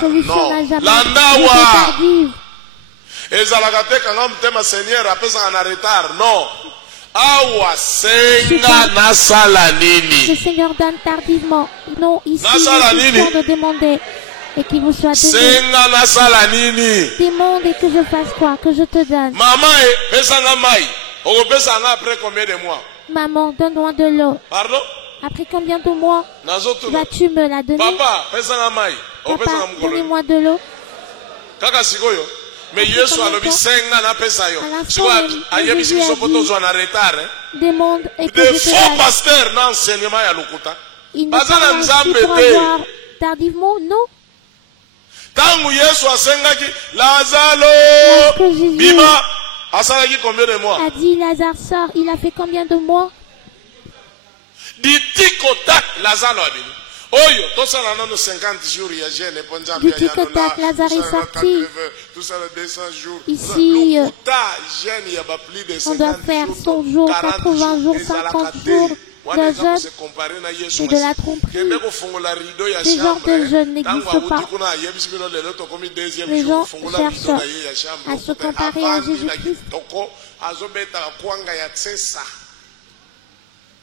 solution n'a jamais été tardive. Le Seigneur donne tardivement. Non, ici, il est question de demander et qu'il vous soit donné. Demande et que je fasse quoi? Que je te donne. Maman, donne-moi de l'eau. Pardon? Après combien de mois vas-tu me la donner? Papa, donnez-moi de l'eau. Mais Yesu alobi senga na pesa yo. Demande et que de faux pasteurs na enseignement ya lokuta. Il ne pas tardivement, non. Tangu Yesu asengaki Lazaro bima asalaki combien de mois? A dit Lazare sort, il a fait combien de mois? Ditikotak Lazaro abini. Oyo, tout ça là, 50 jours, il y a jeune, du Tikotak, Lazare est sorti. Tout ça, 200 jours. Ici, on doit faire 100 jours, 80 jours, 50 jours de jeûne et de la tromperie. Ce genre de jeûne n'existe pas. Les gens cherchent à se comparer à Jésus-Christ.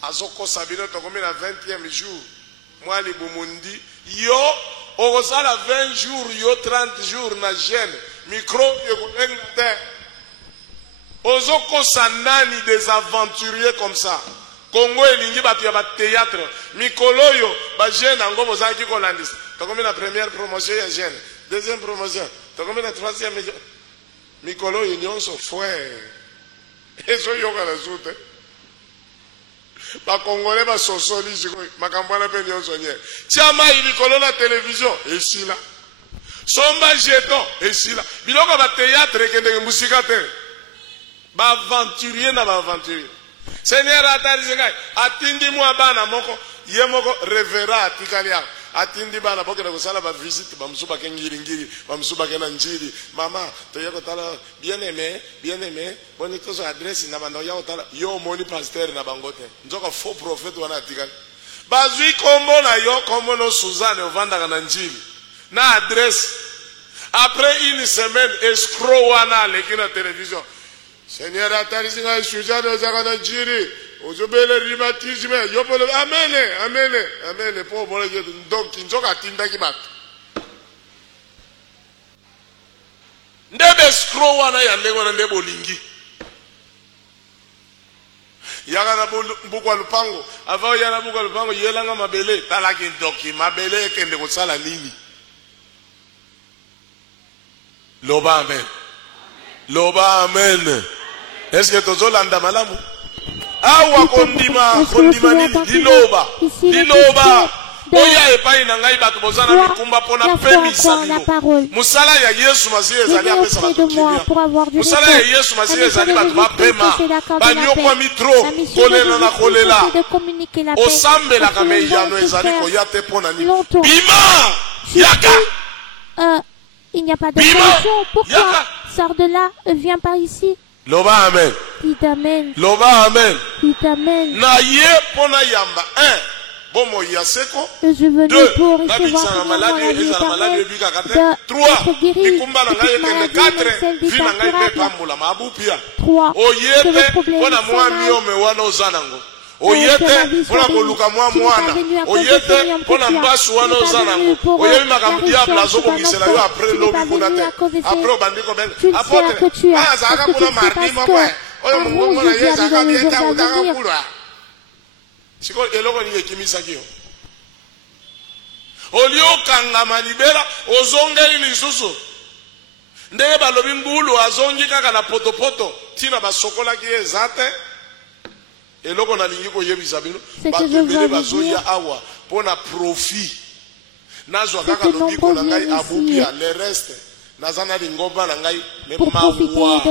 Azoko Sabino tokomi na 20e jour. Moi les bomundi yo okosala 20 jours yo 30 jours na jeûne micro yo engate ozoko sanani des aventuriers comme ça. Congo elingi batu ya ba théâtre mikolo yo ba jeûne ngo bozaki ko landis tokomi na première promotion ya jeûne deuxième promotion tokomi na troisième mikolo yo nyonso frère eso yo kala zute ba Congolais ba sosoli jiko makambana pe nyonso nye chama ili kolona télévision esila somba jeton esila biloko ba théâtre kende musika te ba aventurier na ba aventurier Seigneur atalizinga atindi mwa bana moko ye moko revera atikalia atindi bana bokera kusala ba visite ba musuba ke ngiri ba musuba ke na njiri mama to yako tala bien aimé boni to adresse na bando yako tala yo moni pasteur na bangote nzoka faux prophète wana atikali bazui kombo na yo kombo no Suzanne ovanda na njiri na adresse après une semaine escroc wana lekina télévision Seigneur atalizinga Suzanne ozaka na njiri ozobele rhumatisme yopole amen po bole je donc nzoka tinda ki bat ndebe scroll wana ya lengo na ndebo lingi yaka na mbukwa lupango ava yana mbukwa lupango yelanga mabele talaki ndoki mabele kende kosala nini loba amen est-ce que tozolanda malamu awa kondima nini liloba oya epai na ngai bato bozana mikumba pona pemisa bino musala ya Yesu Masihi ezali apesa bato kimia musala ya Yesu Masihi ezali bato bapema banyokwa mitro kolela na kolela osambelaka meyano ezali koya te pona nini bima yaka il n'y a pas de solution. Pourquoi sors de là, viens par ici. Loba amen. Dites amen. Loba amen. Dites amen. Na ye pona yamba 1. Bomo yaseko. Je venais pour recevoir la maladie 3. Mikumba na ngai kende 4. Vina ngai pe pambola mabu pia. 3. Oyete pona mwa miome wana ozanango. Oyete pona koluka mwana oyete pona mbasu wana ozanango oyebi makambo diable azobongisela yo après lobi kuna te après obandiko ben apotre azaka pona mardi moko oyo mungu na ye azaka bienta utaka kulwa siko eloko ni ekimisaki yo olio kangama libela ozongeli lisusu ndenge balobi mbulu azongi kaka na potopoto tina basokolaki ezate eloko na lingi ko yebisa bino batebele bazoya awa pona profit nazwa kaka lobiko na ngai abupia le reste nazana lingomba na ngai mawa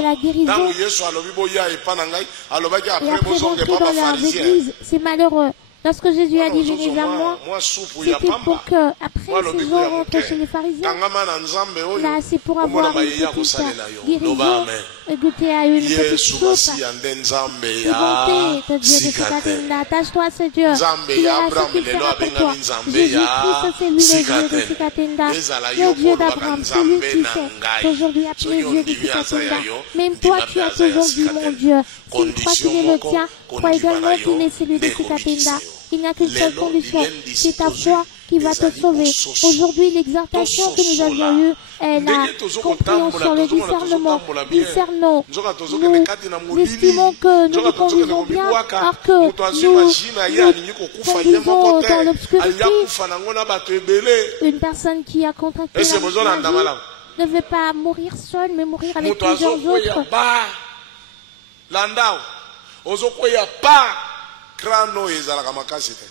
tangu Yesu alobi boya epa na ngai alobaki après bozonge papa pharisien c'est malheureux Lorsque Jésus a dit venez à moi, c'était pour que, après ces jours, rentre chez les pharisiens. Là, c'est pour avoir une petite guérison et goûter à une petite soupe. C'est bonté de Dieu de Sikatenda. Attache-toi à ce Dieu. Tu verras ce qu'il fera pour toi. Jésus-Christ, c'est lui le Dieu de Sikatenda. Le Dieu d'Abraham, c'est lui qui fait aujourd'hui appelé Dieu de Sikatenda. Même toi, tu as toujours dit mon Dieu. Si tu crois qu'il est le tien, crois également qu'il est celui de Sikatenda. Il n'y a qu'une seule condition, c'est ta foi qui va te sauver. Aujourd'hui, l'exhortation que nous avions eue est la compréhension, le discernement. Discernons. Nous estimons que nous nous conduisons bien, alors que nous conduisons dans l'obscurité. Une personne qui a contracté la maladie ne veut pas mourir seule, mais mourir avec plusieurs autres. Krano ezalaka makasi te.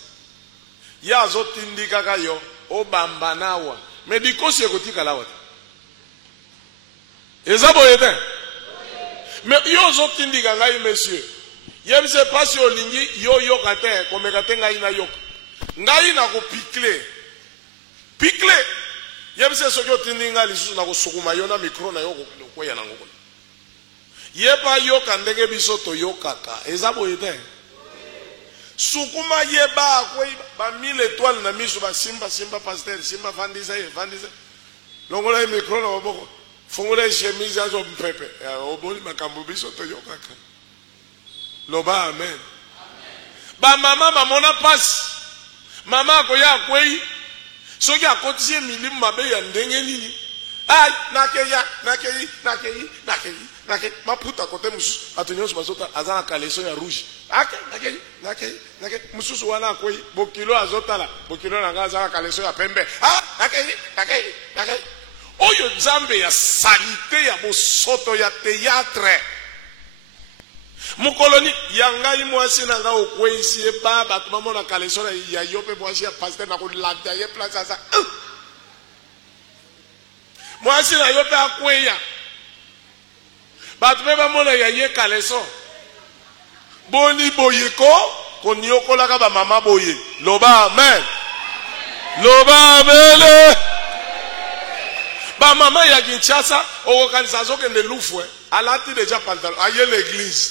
Ya azotindika ka yo obamba nawa. Mais dikosi ekotika lawa te. Eza boye te. Mais yo azotindika ngai monsieur. Yebise pasi olingi yo yoka te komeka te ngai na yoka. Ngai na ko pikle. Pikle. Yebise soki otindinga lisusu na ko sukuma yo na micro na yo ko ya nango. Yeba yoka ndenge biso to yokaka. Eza boye te. Sukuma yeba kwe ba 1000 étoiles na miso ba simba pasteur simba vandisa longola micro na boko fongola chemise azo mpepe oboli makambo biso to yokaka loba amen ba mama mona passe mama ko ya kwe soki akotisie milimu mabe ya ndenge nini ai nakei maputa kote musu atonyoso basota azana kaleso ya rouge nakei mususu wana koi bokilo azotala bokilo nanga azana kaleso ya pembe nakei oyo nzambe ya salite ya bosoto ya théâtre mukoloni yangai mwasi nanga okweisi e baba tumamona kaleso ya yope mwasi ya pasteur na ko lata ye place asa mwasi na yope akweya batu beba mona ya ye kaleso boni boyeko konyokola ka ba mama boye loba amen loba amen ba mama ya Kinshasa o kanisa zoke ne lufwe alati déjà pantalon aye l'église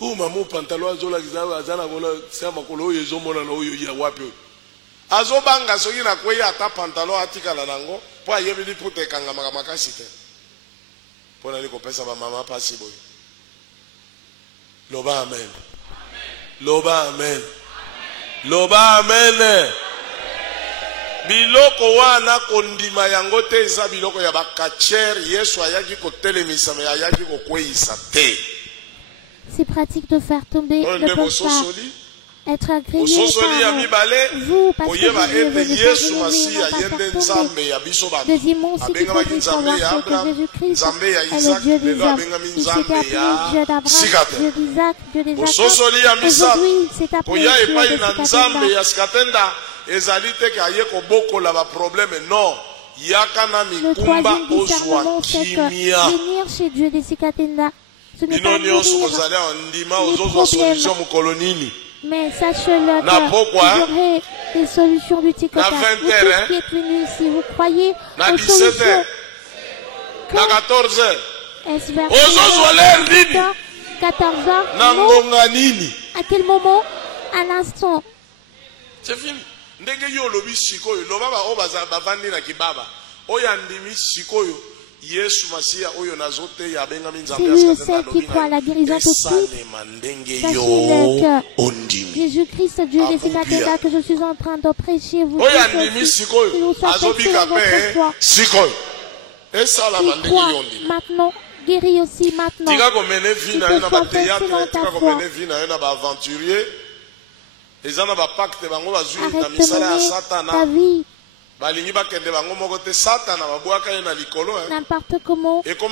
o mamu pantalon azola kizawa azana kona sema kolo yezo mona na oyo ya wapi azobanga soki na kweya ata pantalon atikala nango po ayebili pute kanga makasi te pona liko pesa ba mama pasi boy loba amen loba amen loba amen biloko wana kondima yango te eza biloko ya bakacher Yesu ayaki kotelemisa me ayaki kokweisa te. C'est pratique de faire tomber le peuple. Être agréé par vous, parce que vous venez faire deuxièmement, c'est qu'il faut savoir que Jésus-Christ est le Dieu des hommes. Il s'est appelé Dieu d'Abraham, Dieu d'Isaac, Dieu des Jacob. Aujourd'hui, c'est appelé Dieu de Sikatenda. Le troisième discernement, c'est que venir chez Dieu de Sikatenda, ce n'est pas mourir pour problème. Mais sachez-le que vous aurez des solutions du Tikota. Vous tous qui êtes venus ici, vous croyez aux solutions. Na 14 heures. Est-ce vers 14 heures? Non. À quel moment? À l'instant. C'est fini. Ndenge yo lobi sikoyo, loba ba obaza bavandi na kibaba. Oya ndimi sikoyo. Yesu Masia oyo nazote ya benga nzambe askatenda qui croit à la guérison tout de suite. Sachez-le que Jésus-Christ, Dieu de Sikatenda, que je suis en train de prêcher, vous tous que vous sortez de votre foi. Qui croit maintenant, guéris aussi maintenant. Tu peux soit percé dans ta foi. Arrête de mener ta vie n'importe comment avec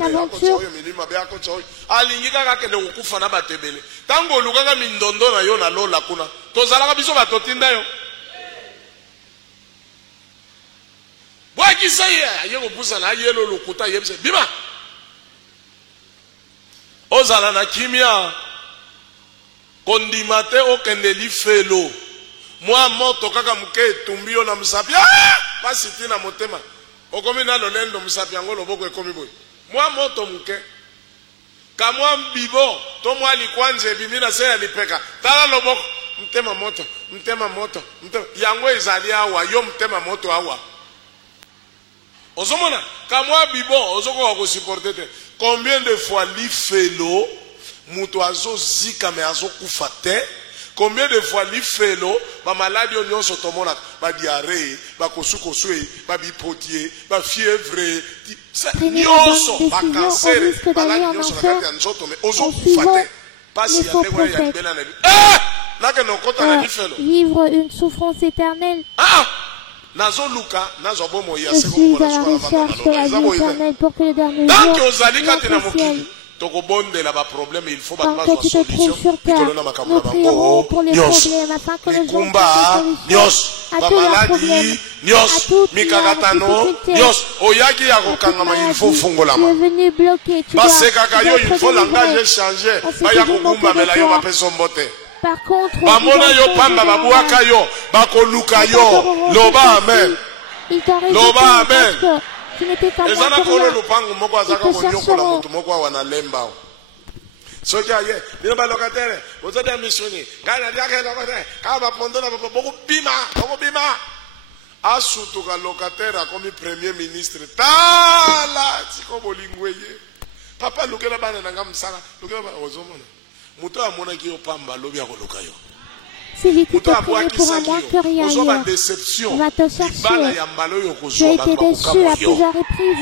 aventure. kondimate okende lifelo mwa moto kaka muke etumbi yo na musapi pasi tina motema okomi na lolendo musapi yango loboko ekomi boy mwa moto muke kamwa bibo to mwa likwanze ebimi na se ya lipeka tala loboko mtema moto yango ezali awa yo mtema moto awa ozomona kamwa bibo ozoko ko supporter te combien de fois lifelo muto azo zika me azo kufa te combien de fois lifelo ba maladie nyonso tomona ba diarrhée ba kosukosue ba bipotier ba fièvre nyonso ba cancer maladie nyonso kati ya nzoto me ozo kufa te pasi ya ndeko ya bela na vivre une souffrance éternelle. Je suis à la recherche de la vie éternelle pour que le dernier jour tant que tu te trouves sur terre, nous prierons pour les problèmes afin que le jour à tous les problèmes, à toutes les difficultés, tu es venu bloquer, tu dois être délivré. Par contre, il t'a raison parce que tu n'étais qu'à moi pour rien. Ils te chercheront. Celui qui t'a prié pour un mois que rien ailleurs va te chercher. Tu as été déçu à plusieurs reprises.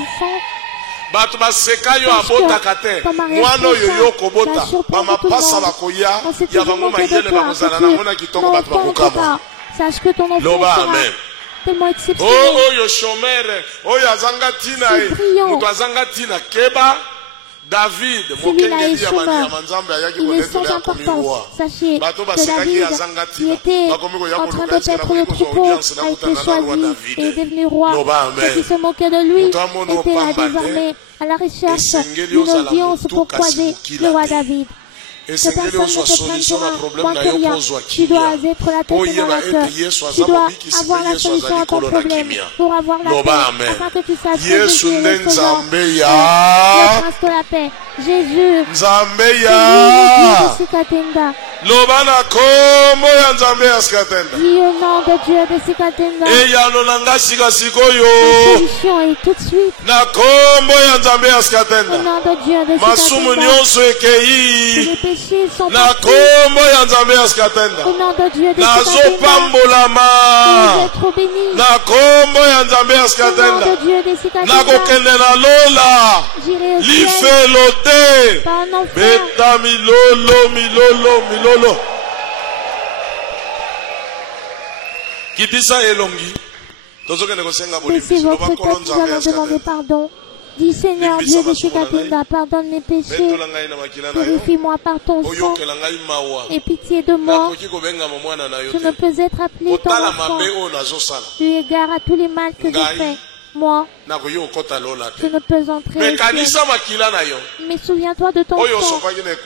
Bato baseka yo abotaka te mwana oyo yo kobota bamapasa bakoya ya bango mayele bakozala na mona kitoko bato bakokama loba amen oyo shomere oyo azanga tina moto azanga tina keba David mokengeli ya manzambe ayaki koletela komiwa bato basekaki azanga tina bakomi koya koluka tina kokozwa audience na kutana na roi David loba amen qui se moquait de lui était là désormais à la recherche d'une audience pour croiser le roi David. Que personne ne te prenne moins que rien. Tu dois être la tête dans la cœur. Tu dois avoir la solution à ton problème. Pour avoir la paix. Afin que tu saches que Jésus est le sauveur. Le prince de la paix. Jésus. C'est lui le Dieu de Sikatenda. Lobana kombo ya Nzambe ya Sikatenda. Dis au nom de Dieu de Sikatenda. Eyano nanga sikasikoyo. La solution est tout de suite. Na kombo ya Nzambe ya Sikatenda. Au nom de Dieu de Sikatenda. Masumu nyonso ekei. Na kombo ya Nzambe ya Sikatenda. Au nom de Dieu de nazopambolama. Na kombo ya Nzambe ya Sikatenda. Nakokende na lola. Lifelo te. Beta milolo. Kitisa elongi. Baissez votre tête, nous allons demander pardon. Dis Seigneur Dieu de Sikatenda, pardonne mes péchés. Purifie-moi par ton sang. Et pitié de moi. Je ne peux être appelé ton enfant. Tu égares à tous les mal que j'ai fait. Moi, je ne peux entrer. Mais souviens-toi de ton sang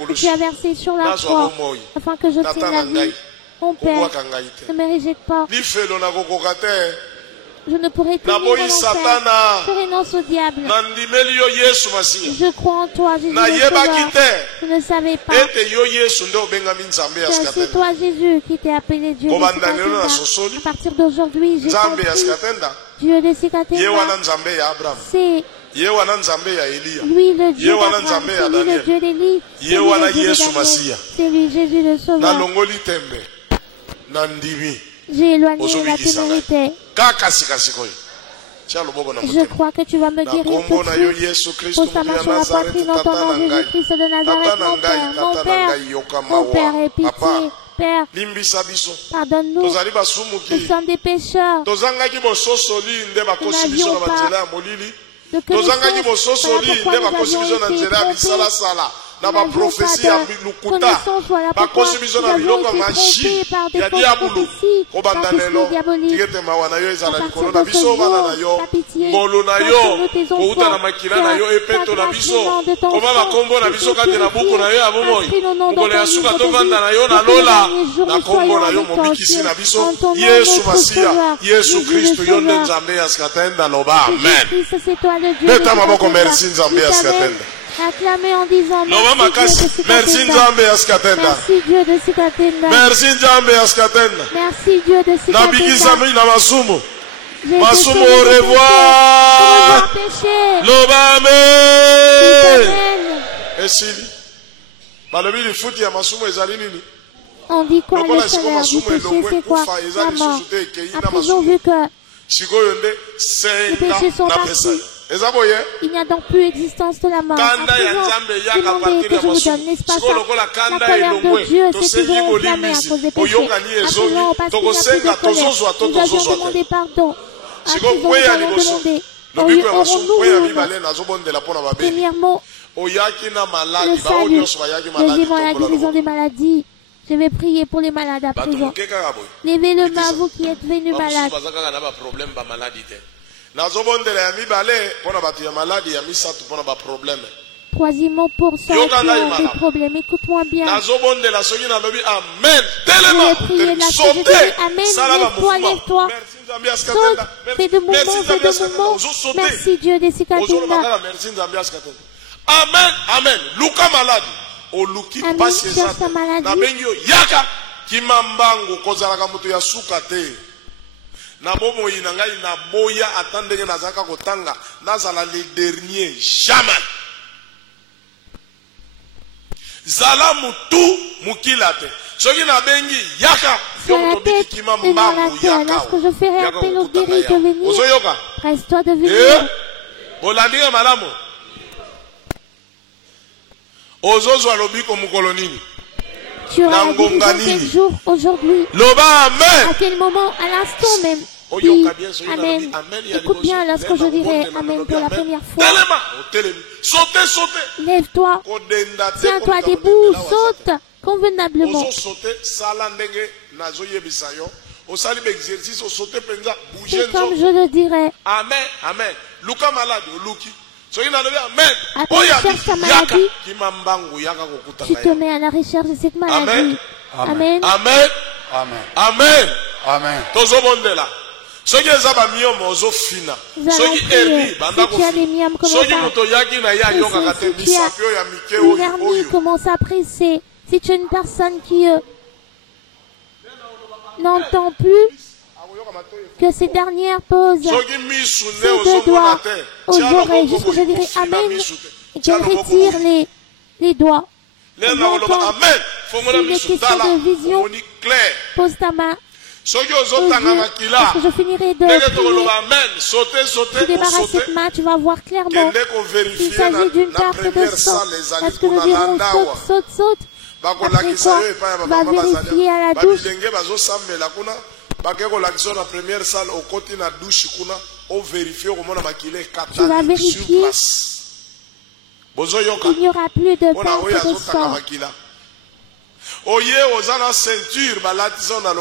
que tu as versé sur la croix afin que je tienne la vie. Mon Père, ne me rejette pas. Je ne pourrai plus vivre en enfer. Je renonce au diable. Je crois en toi, Jésus le Sauveur. Je ne savais pas que c'est toi, Jésus, qui t'es appelé Dieu de Sikatenda. À partir d'aujourd'hui, j'ai compris. Dieu de Sikatenda, c'est lui le Dieu d'Abraham, c'est lui le Dieu d'Élie, c'est lui le Dieu de Daniel, c'est lui Jésus le Sauveur. J'ai éloigné la témérité. Je crois que tu vas me guérir tout de suite. Pose ta main sur la poitrine en ton nom, Jésus-Christ de Nazareth, mon Père, aie pitié. Père, pardonne-nous. Nous sommes des pécheurs. Nous n'avions pas de connaissance. Voilà pourquoi nous avions été trompés. na ba prophétie ya lukuta ba kosi biso na biloko machi ya diabolo ko banda lelo tikete mawana yo ezala likolo na biso bana na yo ngolo na yo ko uta na makila na yo epeto na biso ko ba kombo na biso kate na buku na yo ya bomoi ko le asuka to vanda na yo na lola na kombo na yo mobikisi na biso Yesu Masia Yesu Kristo yo nde Nzambe askatenda loba amen. Beta maboko merci Nzambe askatenda. Acclamez en disant merci Nzambe askatenda. Merci Dieu de Sikatenda. Merci Nzambe askatenda. Merci Dieu de Sikatenda. Nabikisa mi na masumu. Masumu au revoir. Loba amen. Esili. Balobi li futi ya masumu ezali nini? On dit quoi le salaire du péché, c'est quoi? La mort. Après, ils ont vu que les péchés sont partis. Il n'y a donc plus existence de la mort. Après, ils ont demandé que je vous donne, n'est-ce pas ça? La colère de Dieu s'est toujours enflammée à cause des péchés. À présent, parce qu'il n'y a plus de colère, nous allons demander pardon. À présent, nous allons demander. Premièrement, le salut, deuxièmement, la guérison des maladies. Je vais prier pour les malades à présent. Levez le main, vous qui êtes venus malades. Troisièmement, pour ceux qui ont des problèmes, écoute-moi bien. Je vais prier là, je vais dire Amen, lève-toi. Saute, fais de mouvements. Merci Dieu de Sikatenda. Amen, amen. Luka malade. Oluki pasi ezata na benyo yaka kimambango kozalaka mutu ya suka te na bomo ina ngai na boya atandenge nazaka kotanga nazala le dernier jamais zala mutu mukila te soki na bengi yaka yo mutu kimambango yaka lorsque je ferai appel aux guéris de venir presse-toi de venir bolandinga malamu tu auras la guérison quel jour aujourd'hui? À quel moment? À l'instant même. Oui, amen. Écoute bien lorsque je dirai amen pour la première fois. Lève-toi. Tiens-toi debout. Saute convenablement. C'est comme je le dirai. Amen, amen. Luka malade, Luki. Après, cherche ta maladie. Tu te mets à la recherche de cette maladie. Amen. Amen. Amen. Amen. Amen. Tozobondela. Soki ezaba miomo ozofina. Soki erni banda kofina. Soki moto yaki na ya yoka kate misapio ya mike oyo. L'hernie commence à presser. Si tu es une personne qui n'entend plus, que ces dernières posent ses deux doigts aux oreilles, jusqu'à je dirais Amen, et qu'elle retire les doigts. S'il est question de vision, pose ta main. Lorsque je finirai de prier, tu débarrasses cette main, tu vas voir clairement. Il s'agit d'une carte de sang. Parce que nous dirons saute. Après quoi, va vérifier à la douche. Tu vas vérifier. Il n'y aura plus de perte de sang.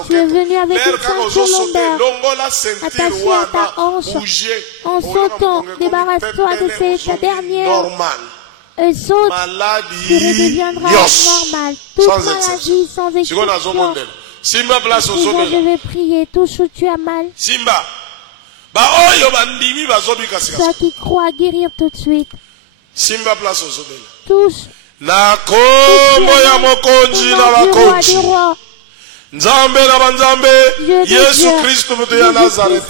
Tu es venu avec une ceinture lombaire attachée à ta hanche. En sautant, débarrasse-toi de cette dernière. Saute, tu redeviendras normal. Toute maladie sans exception. Simba place aux hommes. Je vais prier, touche où tu as mal. Simba. Ceux qui croient guérir tout de suite. Simba place aux hommes. Touche. Na kombo ya mokonzi na bakonzi. Nzambe na banzambe. Yesu Kristo mutu ya Nazareth.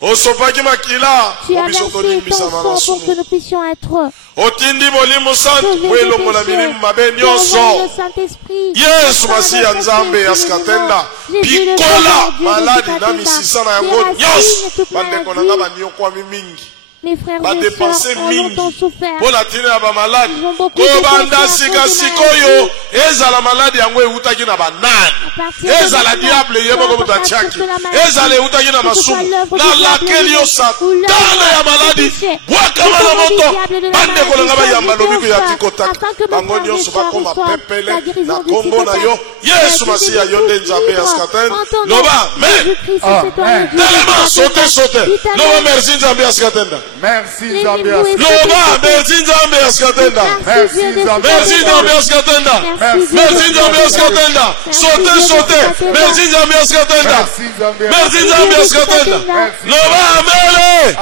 Osopaki makila. Tu as versé ton sang pour que nous puissions être. Otindi molimo santu welongo na milimu mabe nyonso. Yesu Masiya Nzambe askatenda. Pikola maladi na misisa na yango nyonso. Bandeko na nga banyokwami mingi. Mes frères et sœurs ont longtemps souffert. Ils ont beaucoup sikoyo ezala maladi yango eutaki na banani ezala diable yeboko mutachaki ezala eutaki na masumu na laquelle yo satana ya maladi bwakama na moto bande kolanga bayamba lobiko ya tikotaka bango nyonso bakoma pepele na kombo na yo Yesu Masiya yo nde Nzambe ya skaten loba amen tellement sauter loba merci Nzambe ya skaten merci Nzambe ya loba merci Nzambe ya skaten merci Nzambe ya skaten merci Nzambe ya skaten sauter merci Nzambe ya skaten merci Nzambe ya skaten loba amen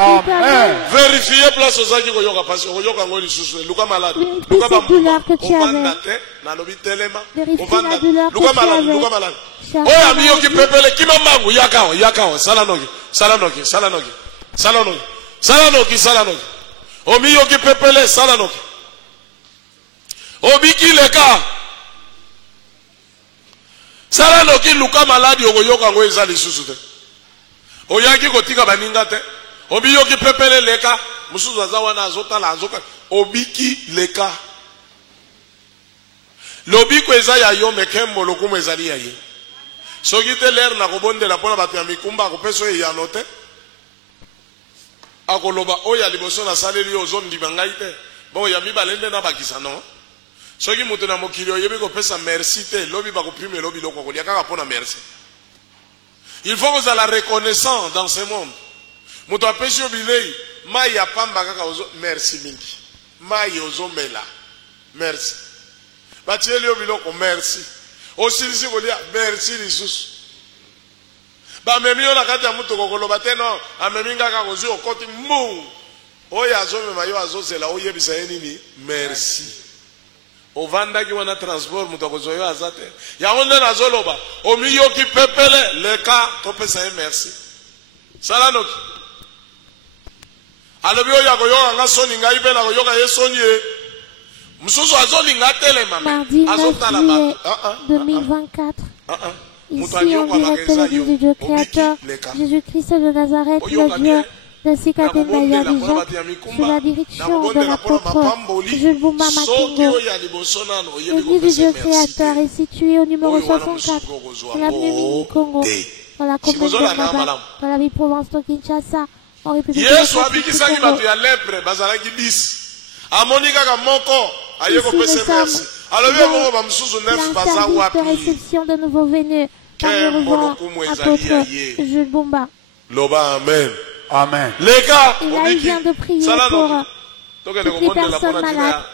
vérifiez place ozaki koyoka parce que koyoka ngoli susu luka malade luka bambuma ovanda te na lobi telema ovanda luka malade oya miyoki pepele kimambangu yakawa salanoki omiyoki pepele salanoki obiki leka salanoki luka maladi okoyoka ngo eza lisusu te oyaki kotika baninga te omiyoki pepele leka mususu aza wana azotala azoka obiki leka lobiko eza ya yo mekembo lokumu ezali ya ye soki te lere na kobondela mpona bato ya mikumba akopesa oyo eyano te akoloba oyo ya liboso nasaleli yo ozondima ngai te bon ya mibale nde nabakisa no soki moto na mokili oyebi kopesa merci te lobi bakopime lobi loko kolia kaka mpona merci il faut kozala reconnaissant dans ce monde moto apesi yo bilei mai ya pamba kaka merci mingi mai ozomela merci batieli yo biloko merci osilisi kolia merci lisusu bamemi yo na kati ya mutu kokoloba te no amemi ngaka kozwi okoti mbu oyo azomema yo azozela oyebisa ye nini merci ovandaki wana transport mutu akozwa yo aza te yango nde nazoloba omiyoki pepele leka topesa ye merci salanoki alobi oyo akoyoka nga soni ngai mpe nakoyoka ye soni ye mususu azolinga telema azotala bato 2024 ici en direct de l'église du Dieu créateur Jésus-Christ de Nazareth, le Dieu de Sikatenda Yadija, sous la direction de l'apôtre Jules Boumba Makingo. L'église du Dieu créateur est située au numéro 64 de l'avenue Mini-Congo, dans la commune de Kaba, dans la ville province de Kinshasa, en République démocratique du Congo. Ici, de réception de nouveaux venus, car nous revoyons apôtre Jules Boumba. Loba amen. Amen. Les gars, et là, il vient de prier pour toutes les personnes malades.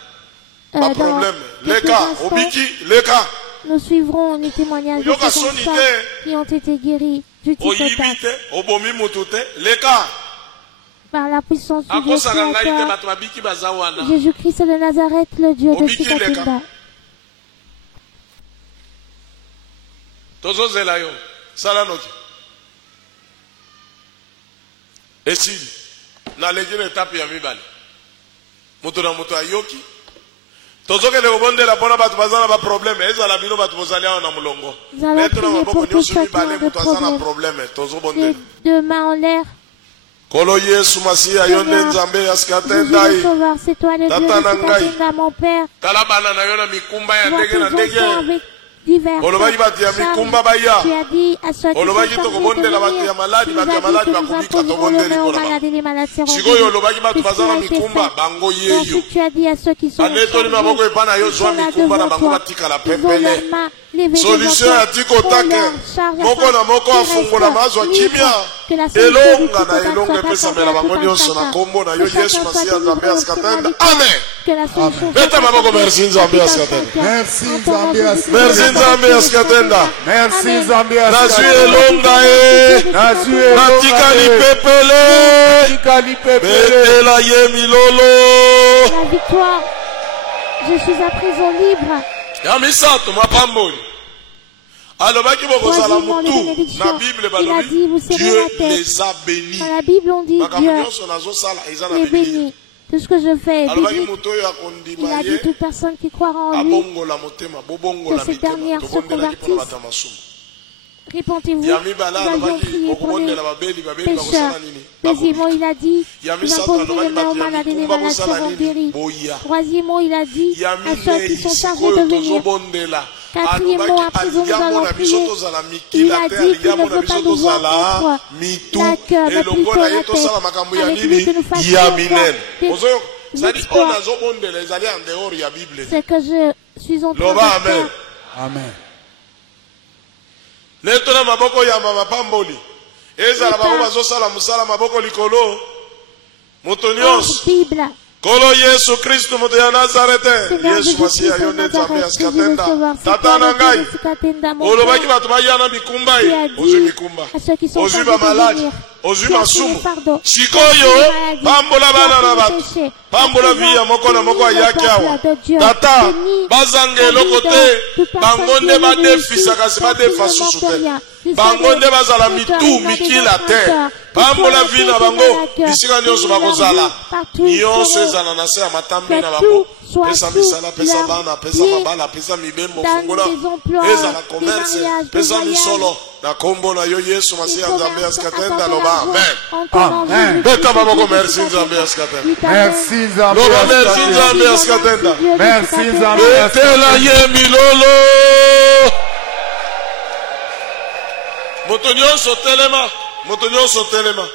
Les gars, nous suivrons les témoignages de ces personnes qui ont été guéris du titotac. Par la puissance du Dieu créateur, Jésus-Christ de Nazareth, le Dieu de Sikatenda. Esili na legine étape ya mibale moto na moto ayoki tozoke le kobondela pona bato bazana ba problème ezala bino bato bozali awa na mulongo mettre na maboko nyonso mibale moto azana problème tozobondela deux mains en l'air. Kolo Yesu Masiya yo nde Nzambe ya Sikatenda Jésus le Sauveur, c'est toi le Dieu de Sikatenda, mon Père. Tala bana na yo na mikumba ya ndege na ndege divers. Olobaki bato ya mikumba baya. Tu as dit à ceux qui olobaki to kobondela bato ya maladi bakubika tobondeli mpona sikoyo olobaki bato bazana mikumba bango yeyo tu as dit à ceux qui sont anetoli maboko epa na yo zwa mikumba na bango batikala pepele solution ya tikotake moko na moko afungola mazwa kimia elonga na elonga epesamela bango nyonso na kombo na yo Yesu Masiya Nzambe ya Sikatenda amen beta maboko merci Nzambe ya Sikatenda Merci Nzambe ya Sikatenda. merci Nzambe ya Sikatenda Merci Nzambe ya nazwi elonga e natikali pepele betela ye milolo la victoire. Je suis à présent libre. ya misato mapamboli alobaki bokozala mutu na Bible balobi Dieu les a bénis. Dans la Bible on dit Dieu les bénit. Tout ce que je fais est béni. Il a dit toute personne qui croira en lui, que cette dernière se convertisse, répentez-vous. Nous allions prier pour les pécheurs. Deuxièmement, il a dit, vous imposerez les mains aux malades et les malades seront guéris. Troisièmement, il a dit, à ceux qui sont chargés de venir. Quatrièmement, après nous allons prier. Il a dit qu'il ne veut pas nous voir contre la cœur, mais plutôt la tête. Avec lui que nous fassions c'est que je suis en train de faire. Amen. Netona maboko ya mama pamboli. Ezala bango bazosala musala maboko likolo. Moto nyonso. Bible. Kolo Yesu Kristo moto ya Nazarete. Yesu Masia yone Nzambe askatenda. Tata na ngai. Olobaki bato bayana mikumba ye. Ozwi mikumba. Ozwi ba malade. Ozwi masumu. Sikoyo pambola bana na bato. Pambola via moko na moko ayaki awa. Tata bazangelo kote. Bangonde ba defisa kasi ba defa susu te. Bangonde bazala mitu mikila te. Pambola vina bango bisika nyonso bakozala. Nyonso ezala na se ya matambi na bango. Pesa misala, pesa bana, pesa mabala, pesa mibembo fungola. Ezala commerce, pesa misolo. Na kombo na yo Yesu Masia Nzambe askatenda loba. Amen. Amen. Beta maboko merci Nzambe askatenda. Merci Nzambe. Loba merci Nzambe askatenda. Merci Nzambe. Betela ye milolo. Moto nyonso telema. Moto nyonso telema.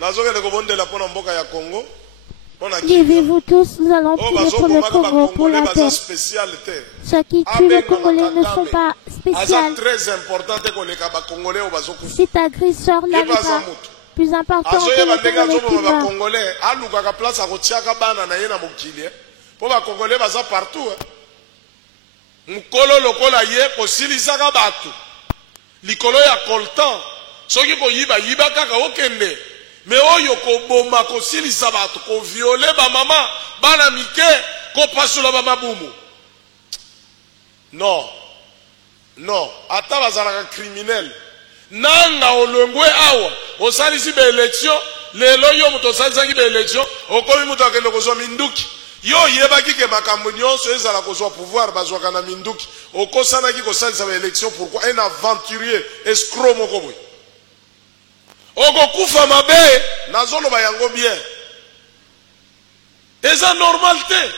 Nazokende kobondela pona mboka ya Congo. Levez-vous tous, nous allons prier pour le Congo, pour la terre. Ceux qui tuent les Congolais ne sont pas spéciaux. Si ta agresseur là n'est pas plus important que les Congolais mais oyo ko bomba ko silisa bato ko violer ba mama bana mike ko pasula ba mabumu non non ata bazala criminel nanga olongwe awa osalisi be election lelo yo muto salisa ki be election okomi muto akende kozwa minduki yo yebaki ke makambo nyonso ezala kozwa pouvoir bazwa kana minduki okosana ki ko salisa be election pourquoi un aventurier escroc moko boy Oko kufa mabe nazolo bayango bien. Eza normal te.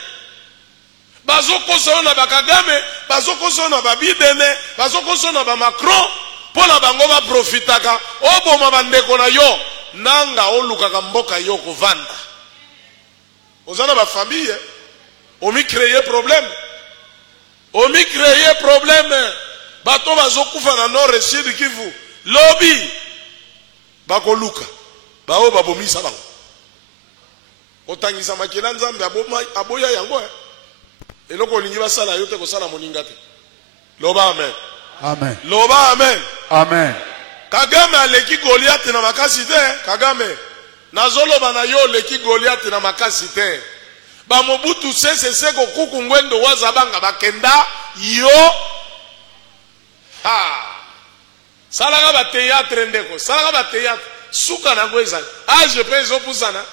Bazoko sona ba Kagame, bazoko sona ba Bidene, bazoko sona ba Macron, pona bango ba profitaka, oboma bandeko na yo, nanga oluka mboka yo kovanda. Ozana ba famille, omi créer problème. Omi créer problème. Bato bazokufa na nord sud Kivu. Lobby bako luka bao babomisa bango otangisa makela Nzambe aboya yango eloko olingi basala yo te kosala moninga te loba amen amen loba amen amen Kagame aleki Goliath na makasi te Kagame nazoloba na yo leki Goliath na makasi te ba Mobutu sese ko kuku ngwendo wazabanga bakenda yo ha Salaga ba théâtre ndeko, salaga ba théâtre, suka na kweza. Je pense opusana.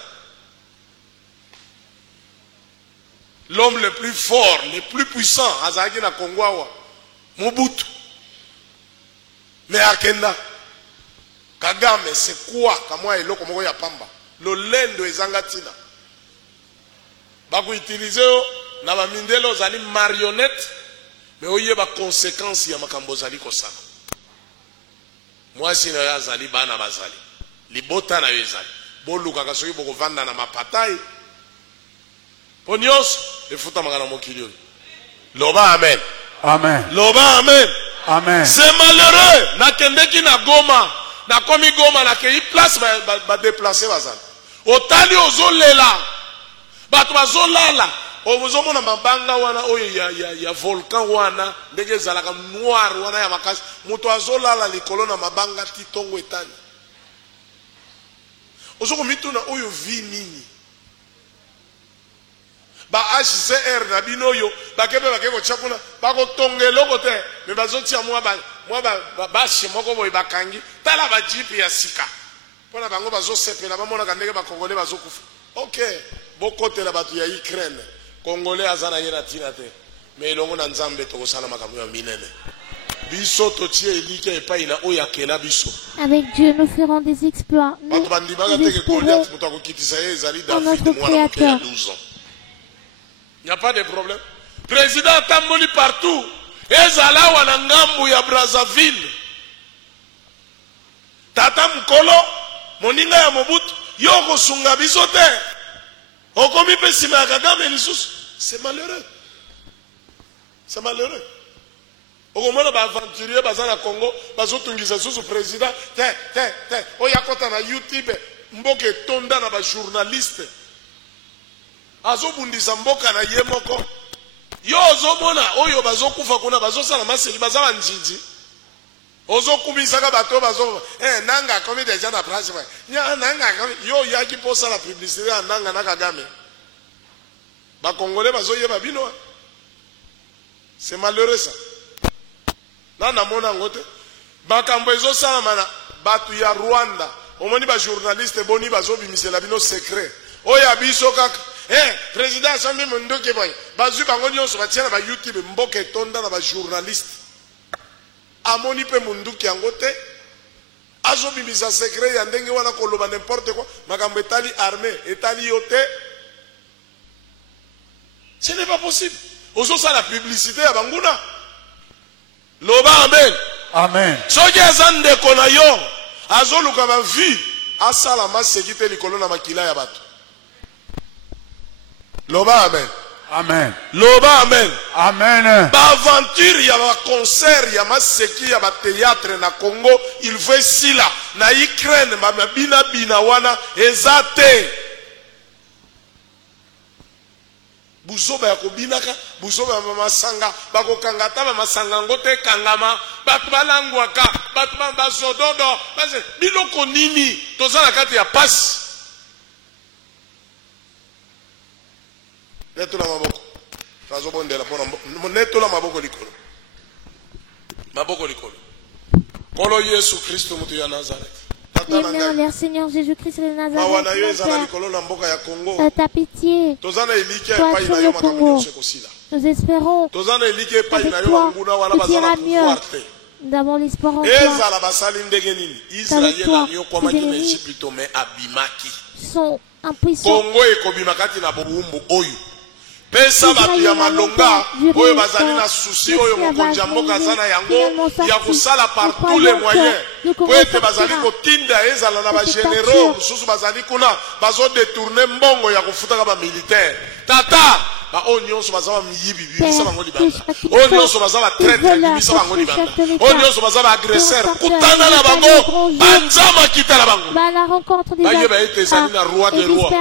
L'homme le plus fort, le plus puissant, azaki na Kongwawa, Mobutu. Mais akenda. Kagame c'est quoi kamwa eloko moko ya pamba. Lolendo ezangatina. Bako utiliser na ba mindelo zali marionnette, mais oye ba conséquences ya makambo zali kosala. Moi si na yazali bana bazali libota na yazali boluka kasoki boko vanda na mapatai ponios efuta magana mokili loba amen amen loba amen amen c'est malheureux na kendeki na Goma na komi Goma na kei place ba déplacer bazali otali ozolela bato bazolala omuzomona mabanga wana oyo ya volcan wana ndenge zalaka noir wana ya makasi muto azolala likolo na mabanga titongo etani ozoko mituna oyo vi nini ba HCR na bino yo bakebe bakeko chakuna bako tongeloko te me bazotia mwa ba shimoko boy bakangi tala ba jipi ya sika pona bango bazosepela bamona kandeke bakongole bazokufa okay bokotela batu ya Ukraine Congolais azana yena tina te mais longo na Nzambe to kosala makambo ya minene Avec Dieu, nous ferons des exploits. Nous espérons en notre Créateur. Il n'y a pas de problème. Président Tamboli partout. Ezala wanangambu ya Brazzaville. Tata Mkolo, moninga ya Mobutu, yoko sunga bisote. Okomi pe sima ya Kagame lisusu. C'est malheureux. C'est malheureux. Okomona ba aventurier baza na Congo, bazotungisa susu président. Te. Oya kota na YouTube, mboke tonda na ba journaliste. Azobundisa mboka na ye moko. Yo ozomona oyo bazokufa kuna bazosala maseli bazala njiji. Ozokumisaka bato bazo nanga komi deja na place wa. Nya nanga yo yaki posa la publicité ya nanga na Kagame. Ba Congolais bazoyeba bino. C'est malheureux ça. Nana mona ngote. Bakambo ezosala mana batu ya Rwanda. Omoni ba journaliste boni bazobimisela bino secret. Oya biso kaka président Sambi Munduki boy. Bazu bango nyonso batiana ba YouTube mboke tonda na ba journaliste. Amoni pe Munduki angote. Azo bimisa secret ya ndenge wana koloba n'importe quoi. Makambo etali armée, etali yote. Ce n'est pas possible. Ozo sa la publicité ya banguna. Loba amen. Amen. Soki azande kona yo. Azo luka ba vie. Asala masekite likolo na makila ya bato. Loba amen. Amen. Loba amen. Amen. Ba aventure ya ba concert ya maseki ya ba théâtre na Congo, il veut sila na Ukraine ba bina wana ezate. Buzoba ya kobinaka, buzoba ya masanga, bako kangata ba masanga ngote kangama, batu balangwaka, batu bazododo, base biloko nini tozala kati ya pasi. Neto la maboko. Razo bondela pona neto la maboko likolo. Maboko likolo. Kolo Yesu Kristo mutu ya Nazareth. Amen, Seigneur Jésus-Christ de Nazareth. Ta pitié. Toi sur le Congo. Nous espérons avec toi, tout ira mieux. Nous avons l'espoir en toi. Qu'avec toi, tes ennemis sont impuissants. Pesa batu ya malonga oyo bazali na souci oyo mokonzi ya mboka zana yango ya kosala par tous les moyens po ete bazali kotinda ezala na bagénéraux mosusu bazali kuna bazodetourne mbongo ya kofutaka bamilitaire tata oyo nyonso baza bamiyibi bimisa bango libanda oyo nyonso baza batraître bimisa bango libanda oyo nyonso baza baagresseur kutana na bango banzama kita na bango bayeba ete ezali na roi de roi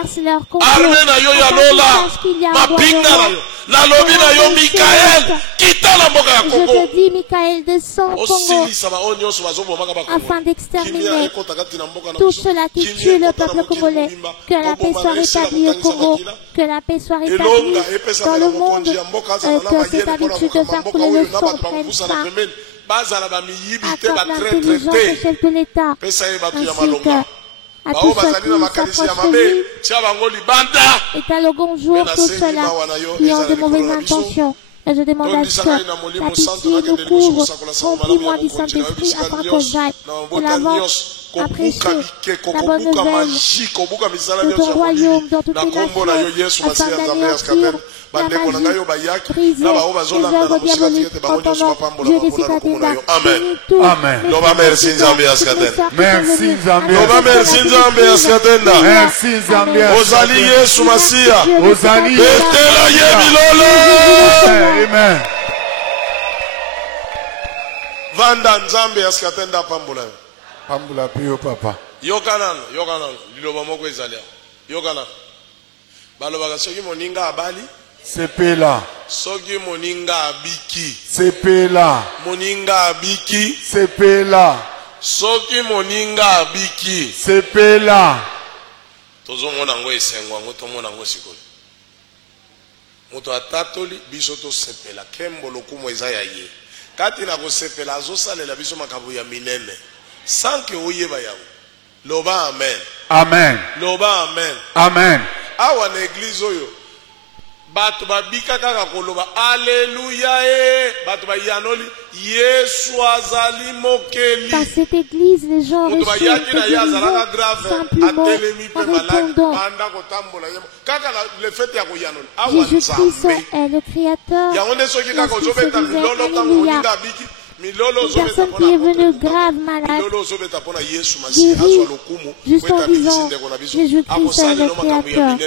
arme na yo ya lola mapinga na yo nalobi na yo Mikael kita na mboka ya Congo. Je te dis Mikael descend au Congo afin d'exterminer tout cela qui tue le peuple congolais. Que la paix soit rétablie au Congo, que la paix soit rétablie dans le monde, que cette habitude de faire couler le sang prenne fin. Accorde l'intelligence au chef de l'État, ainsi que à tous ceux qui s'approchent de lui, et dialoguons jour tous ceux-là qui ont de mauvaises intentions. Et je demande à ce que la pitié nous couvre, remplis-moi du Saint-Esprit afin que j'aille de l'avant à prêcher la bonne nouvelle de ton royaume dans toutes les nations, afin d'anéantir la magie, briser les œuvres diaboliques en ton nom, Dieu des citadins. Amen. Loba merci Nzambe askatenda. Merci Nzambe. Loba merci Nzambe askatenda. Merci Nzambe. Ozali Yesu Masia. Ozali. Betela yebilolo. Amen. Vanda Nzambe askatenda pambula. Pambula pio papa. Yokanan. Liloba moko ezali. Yokanan. Baloba soki moninga abali. Sepela. Soki moninga abiki. Sepela. Moninga abiki. Sepela. Soki moninga abiki. Sepela. Tozo mona ngo esengwa ngo to mona ngo sikoyo. Moto atatoli biso to sepela kembo lokumo eza ya ye. Kati na ko sepela zo salela biso makabo ya minene. Sanke oyeba yawo. Loba amen. Amen. Loba amen. Amen. Awa na église oyo bato babika kaka koloba alléluia bato bayanoli Yesu azali mokeli. Dans cette église, les gens reçoivent des guérisons simplement en répondant Jésus-Christ est le Créateur. Lorsqu'il se disait alléluia, une personne qui est venue grave malade, guérie juste en disant Jésus-Christ est le Créateur.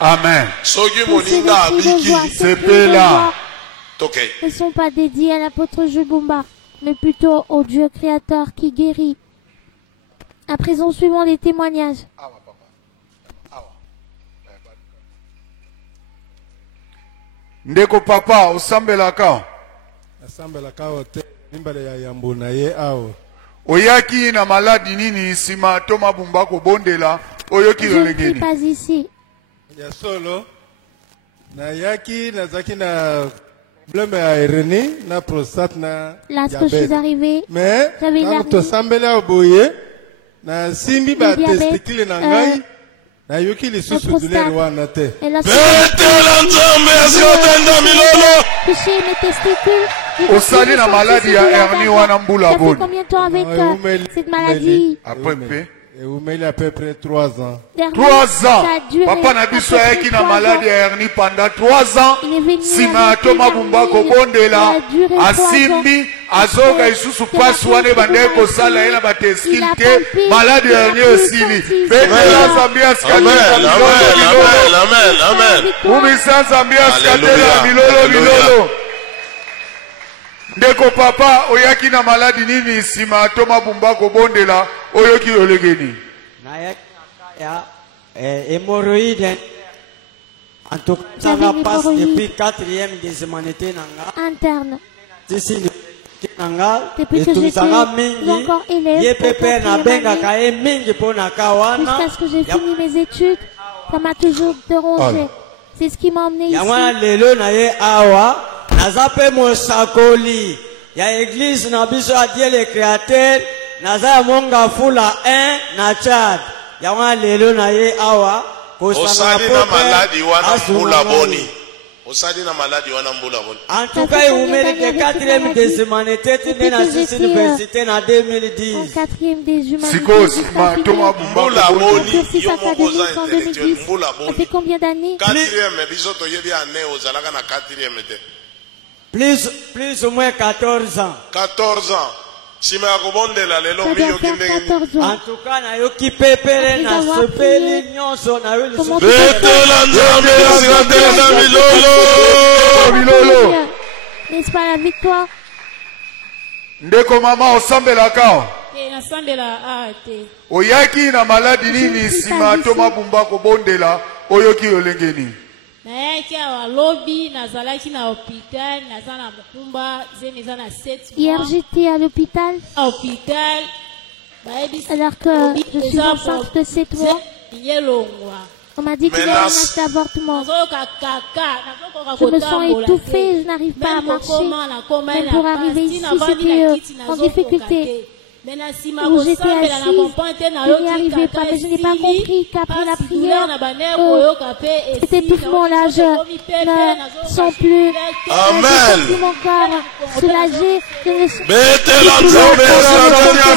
Amen. C'est là. Ne sont pas dédiés à l'apôtre Jugumba, mais plutôt au Dieu créateur qui guérit. À présent, suivons les témoignages. Ndeko papa, osambelaka. Asambelaka ote, nimbale ya yambo na ye awo. Oyaki na maladi nini sima toma bumba ko bondela oyoki Je ne lolengeni. suis pas ici. Ya solo, na yaki na zaki na problème ya hernie, na prostate na Lorsque je suis arrivée, mais j'avais quand l'hernie. to sambela oboye, na simbi ba testicule na ngai, na yoki lisusu douleur wana te. Et lorsque touché mes testicules, Osali na maladi ya hernie wana mbula ça fait boni. combien de temps avec cette maladie? Après mpe. Et vous mettez à peu près 3 ans. 3 ans. Ça a duré Papa na biso ayaki na maladi ya hernie pendant 3 ans. Il est venu Sima avec toma une bumba hernie. ko bondela. Ça a duré 3 ans. Asimbi azoka isusu pasi wane bande ko sala ela bateskil ke maladi ya hernie osili. Betela Zambia skatela milolo. Amen. Umisa Zambia skatela milolo. Ndeko papa oyaki na maladi nini sima toma bumba ko bondela oyoki olegeni. Na ya hémorroïde en tout cas ça va passe depuis 4e des humanité nanga Interne. ici nanga Depuis que j'étais encore élève, jusqu'à ce que j'ai fini mes études, ça m'a toujours dérangé. C'est ce qui m'a emmené ici. Nazape mosakoli ya église na biso a Dieu le créateur naza monga fula 1 na Tchad ya wana lelo na ye awa osali na maladi wana mbula boni. Osali na maladi wana mbula boni. En tout cas il mérite 4e des humanités tene na sisi université na 2010. En 4e des humanités. Sikos ma toma bumba Mbula ko boni cursus yo moko za académique en intellectuel 2010. mbula Ça fait boni. combien d'années? 4e biso to yebi ane ozalaka na 4e te. Plus ou moins 14 ans. 14 ans. Sima ya kobondela lelo Ça mbiyo doit faire kindenge. 14 ans. En tout cas na yoki pepere na sepeli nyonso na yo Comment tu Betela nzambe asikatela milolo. N'est-ce pas la victoire? Ndeko mama osambelaka. Oyaki na maladi nini sima toma bumba ko bondela oyoki olengeni. nayaki awa lobi nazalaki na hôpital naza na mokumba zemi eza na 7 Hier, mois j'étais à l'hôpital, à hôpital bayebisi alors que je suis enceinte de 7 mois. elongwa On m'a dit qu'il y a un acte d'avortement. nazoyoka kaka nazokoka Je me sens kotambola étouffée, je n'arrive pas à marcher. Même pour arriver ici, c'était en difficulté. Où j'étais assise, je n'y arrivais pas, mais je n'ai pas compris qu'après la prière, cet étouffement-là, je ne sens plus. Amen. Je sens plus mon corps soulagé. Je ne sens Betela nzambe asikatela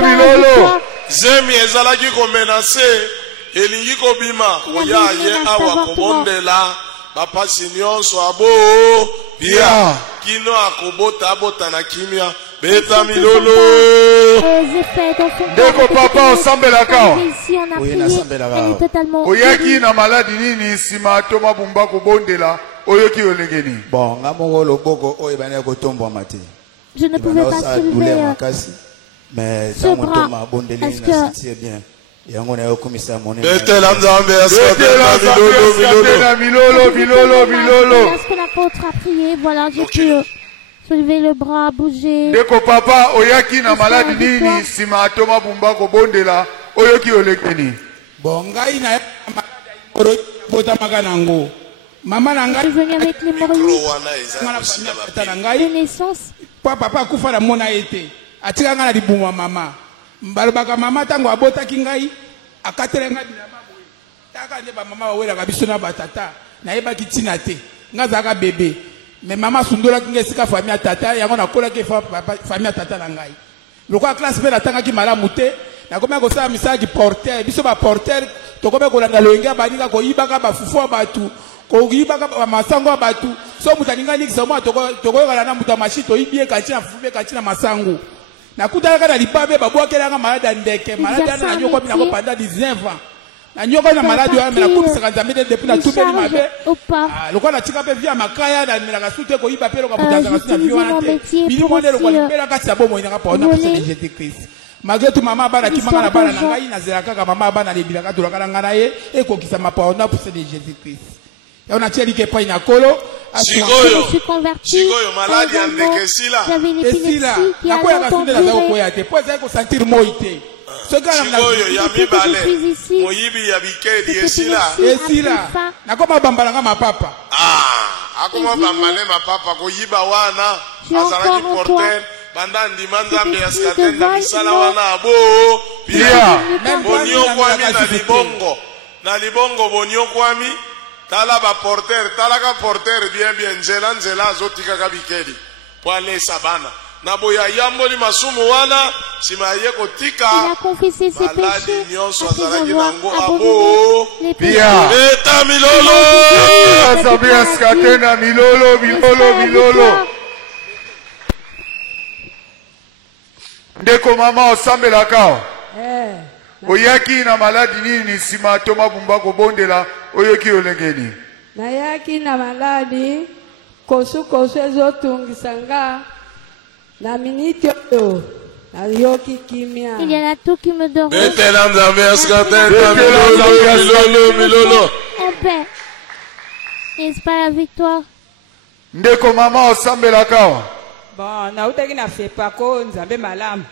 milolo. Zemi ezalaki komenase elingi kobima oya ye awa kobondela bapasi nyonso abo pia kino akobota abota na kimia beta milolo. Ndeko papa osambelaka. Ici, on a prié, elle est totalement Oyaki na maladi nini sima toma bumba ko bondela oyoki olengeni. Bon, ngamoko loboko oyo bana kotombo mati. Je ne pouvais pas soulever mais ce bras. Est-ce que bien. Yango na yokomisa moni. Betela nzambe Betela asikatela milolo. lorsque l'apôtre a prié, voilà, j'ai pu soulever le bras, bouger. Ndeko papa oyaki na maladi nini sima toma bumba ko bondela oyoki olengeni. Bon, ngai na maladi bota maganango. Mama na Je ngai suis venue avec l'hémorroïde de naissance. papa akufa na mona ete. Atika nga na libuma mama. Mbalobaka mama tango abotaki ngai akatela nga bilamba boye. taka nde ba mama wawela kabiso na batata na yeba kitina te ngaza ka bébé mais mama sundola kingesika famille tata yango na kola ke famille tata na ngai lokwa classe pe natanga ki malamu te na koma ko sa misala ki porter biso ba porter to koma ko landa loinga baninga ko yibaka ba fufu abatu ko yibaka ba masango abatu so mutaninga nikisa mo to ko kala na muta mashito ibie kachina fufu kachina masango na kutaka na lipabe babwakela nga malade ndeke malade na nyoko bina ko panda 19 ans na nyoko na malade wa mena kupisa kanzamide depuis na tubeli mabe lokwa na tika pe via makaya na mena kasute ko yiba pelo ka mutaza kasina vio ante bini monde lokwa libela ka tsabo mo inanga pa na pese Jésus Christ malgré tout mama bana kimanga na bana ngai na zela kaka mama bana lebila ka tulaka na ngana ye ekokisa mapa na pese Jésus Christ ya ona tieli ke pa ina kolo Sikoyo maladi ya ndeke sila esila na kwa kasute na zako kwa te po za ko sentir moite Sikoyo ya mibale moyibi ya bikedi esila nakoma bambala nga mapapa akoma bambale mapapa koyiba wana azalaki porter banda ndima nzambe ya skatenda misala wana abo pia bonio kwami na libongo bonio kwami tala ba porter tala ka porter bien nzela azotika ka bikedi po alesa bana na boya yamboli masumu wana simaye kotika maladi nyonso azalaki nango abo pia eta milolo azambia skatena milolo ndeko mama osambelaka oyaki na maladi nini sima to mabumba kobondela oyoki olengeni nayaki na maladi kosu ezotungisa nga na miniti oyo nayoki kimia. Il y en a tout qui me dort. Milolo. En paix. N'est-ce pas la victoire? Ndeko mama osambelaka. Bon, nautaki na fepako nzambe malamu.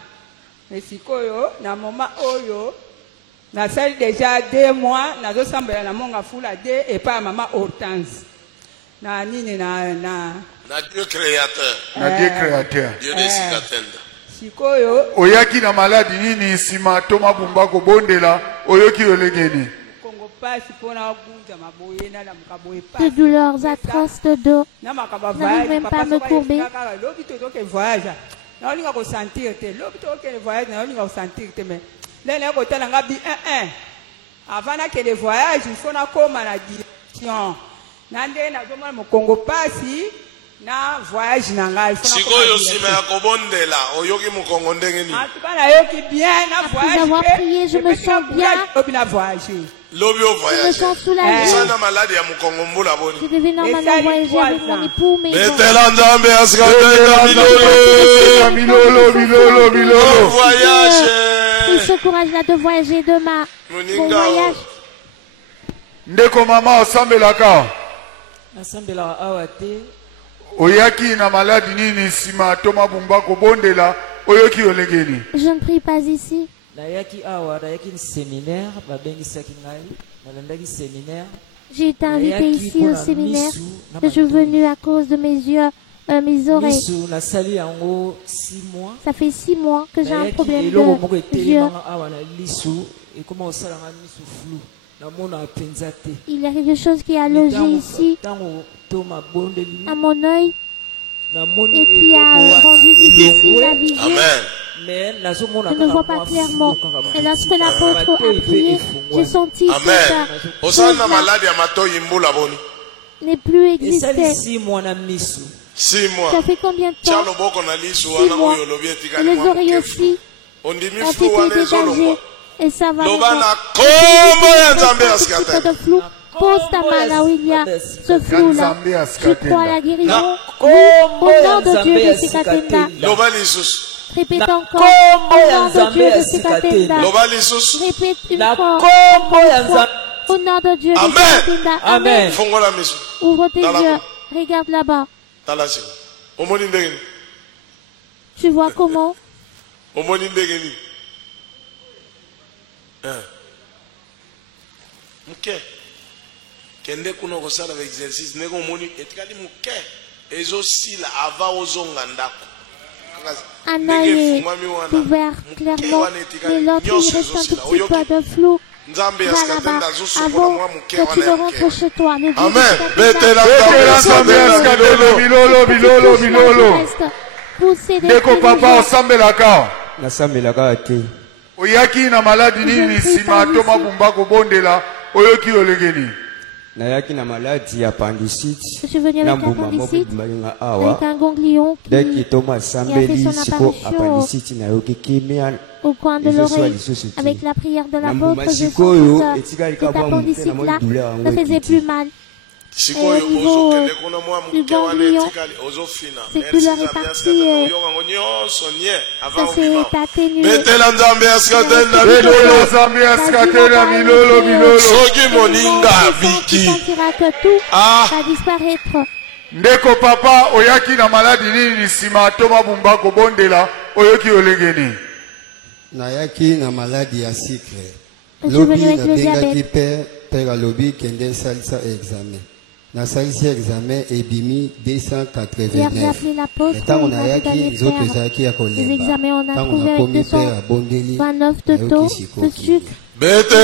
Esikoyo na moma oyo na sali déjà 2 mois nazosambela na monga fula 2 et pas maman Hortense. Na nini na Dieu créateur. Dieu créateur. Dieu desikatenda. Sikoyo. Oyaki na maladi nini sima to mabumba kobondela oyoki olengeni. Kongo pasi pona kunza maboye na mukaboye pasi. De douleurs atroces de dos. N'arrive même pas à me courber. Lobi to ke voyage. Na olinga ko sentir te. Lobi to ke voyage na olinga ko sentir te mais. Lele ko tala ngabi 1. Avant que le voyage, il faut na koma na direction. Nande na zoma mo Kongo pasi na voyage na ngai sikoyo sima ya kobondela oyoki mu Kongo ndenge ni atubana yoki bien na voyage d'avoir prié je me sens bien lobi na voyage lobi au voyage je me sens soulagé sana maladi ya mu Kongo mbula boni je devais normalement voyager avec mon époux mais betela nzambe asikateka milolo voyage il se courage là de voyager demain bon voyage ndeko mama osambelaka nasambela awa te oyaki na maladi nini sima to mabumba kobondela oyoki olengeni. Je ne prie pas ici. Nayaki awa nayaki séminaire babengisaki ngai nalandaki séminaire. J'ai été invité ici au séminaire. Je suis venu à cause de mes yeux, mes oreilles. Ça fait 6 mois que j'ai un problème de yeux. Il y a quelque chose qui a logé ici, à mon œil, et qui a rendu difficile la vision. Je ne vois pas clairement. Et lorsque l'apôtre a prié, j'ai senti que ça n'est plus existé. 6 mois. Ça fait combien de temps? 6 mois. Et les oreilles aussi ont été dégagées. Et ça va. De flou. Pose ta main là où il y a ce flou là. Tu crois à la guérison? Au nom de Dieu de Sikatenda. Répète encore. Au nom de Dieu de Sikatenda. Répète une fois. Au nom de Dieu de Sikatenda. Amen. Ouvre tes yeux. Regarde là-bas. Tu vois comment? Kende kuna kosala ba exercice ndeko moni etikali muke ezosila ava ozonga ndako un œil est ouvert clairement mais l'autre il reste un tout petit peu de flou là-bas avant que tu ne rentres chez toi. Ne Amen. Ndeko papa osambelaka. Nasambelaka te. Oyaki na maladi nini sima to mabumba kobondela oyoki olengeni. Nayaki na maladie ya appendicite. Je suis venu avec appendicite, avec un ganglion qui a fait son apparition au coin de l'oreille. Avec la prière de l'apôtre, je sens que cet appendicite-là ne faisait plus mal. Et au niveau du ganglion, cette douleur est partie et ça s'est atténué. Tu sentiras que tout va disparaître. Ndeko papa oyaki na maladi nini sima to mabumba kobondela oyoki olengeni. Nayaki na maladi ya sucre. Je suis venu avec le Lobby diabète. père lobby kende salisa examen. Na salisa examen ebimi 289. Hier j'ai appelé l'apôtre, il m'a dit d'aller faire les examens. On a trouvé avec 229 de taux de sucre. L'apôtre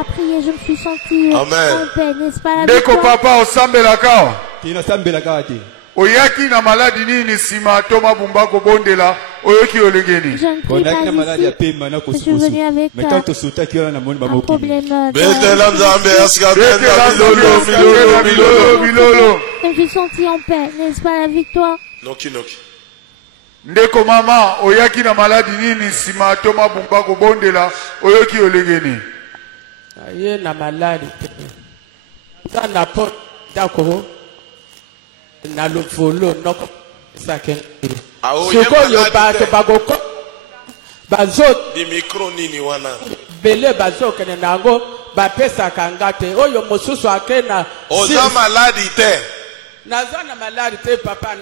a prié, je me suis senti en paix, n'est-ce pas la Ndeko victoire? papa osambelaka. Tinasambelaka te. Oyaki na maladi nini sima to mabumba kobondela oyoki olengeni. Je ne prie pas ici. Je suis venu avec un problème je me suis senti en paix, n'est-ce pas la victoire? Ndeko mama oyaki na maladi nini sima to mabumba kobondela oyoki olengeni. Aye na maladi ta na pot dako na lufolo noko saken siko yo ba to bagoko bazot di micro nini wana bele bazok ne nango ba pesa kangate oyo mosusu akena oza maladi te nazana maladi te papa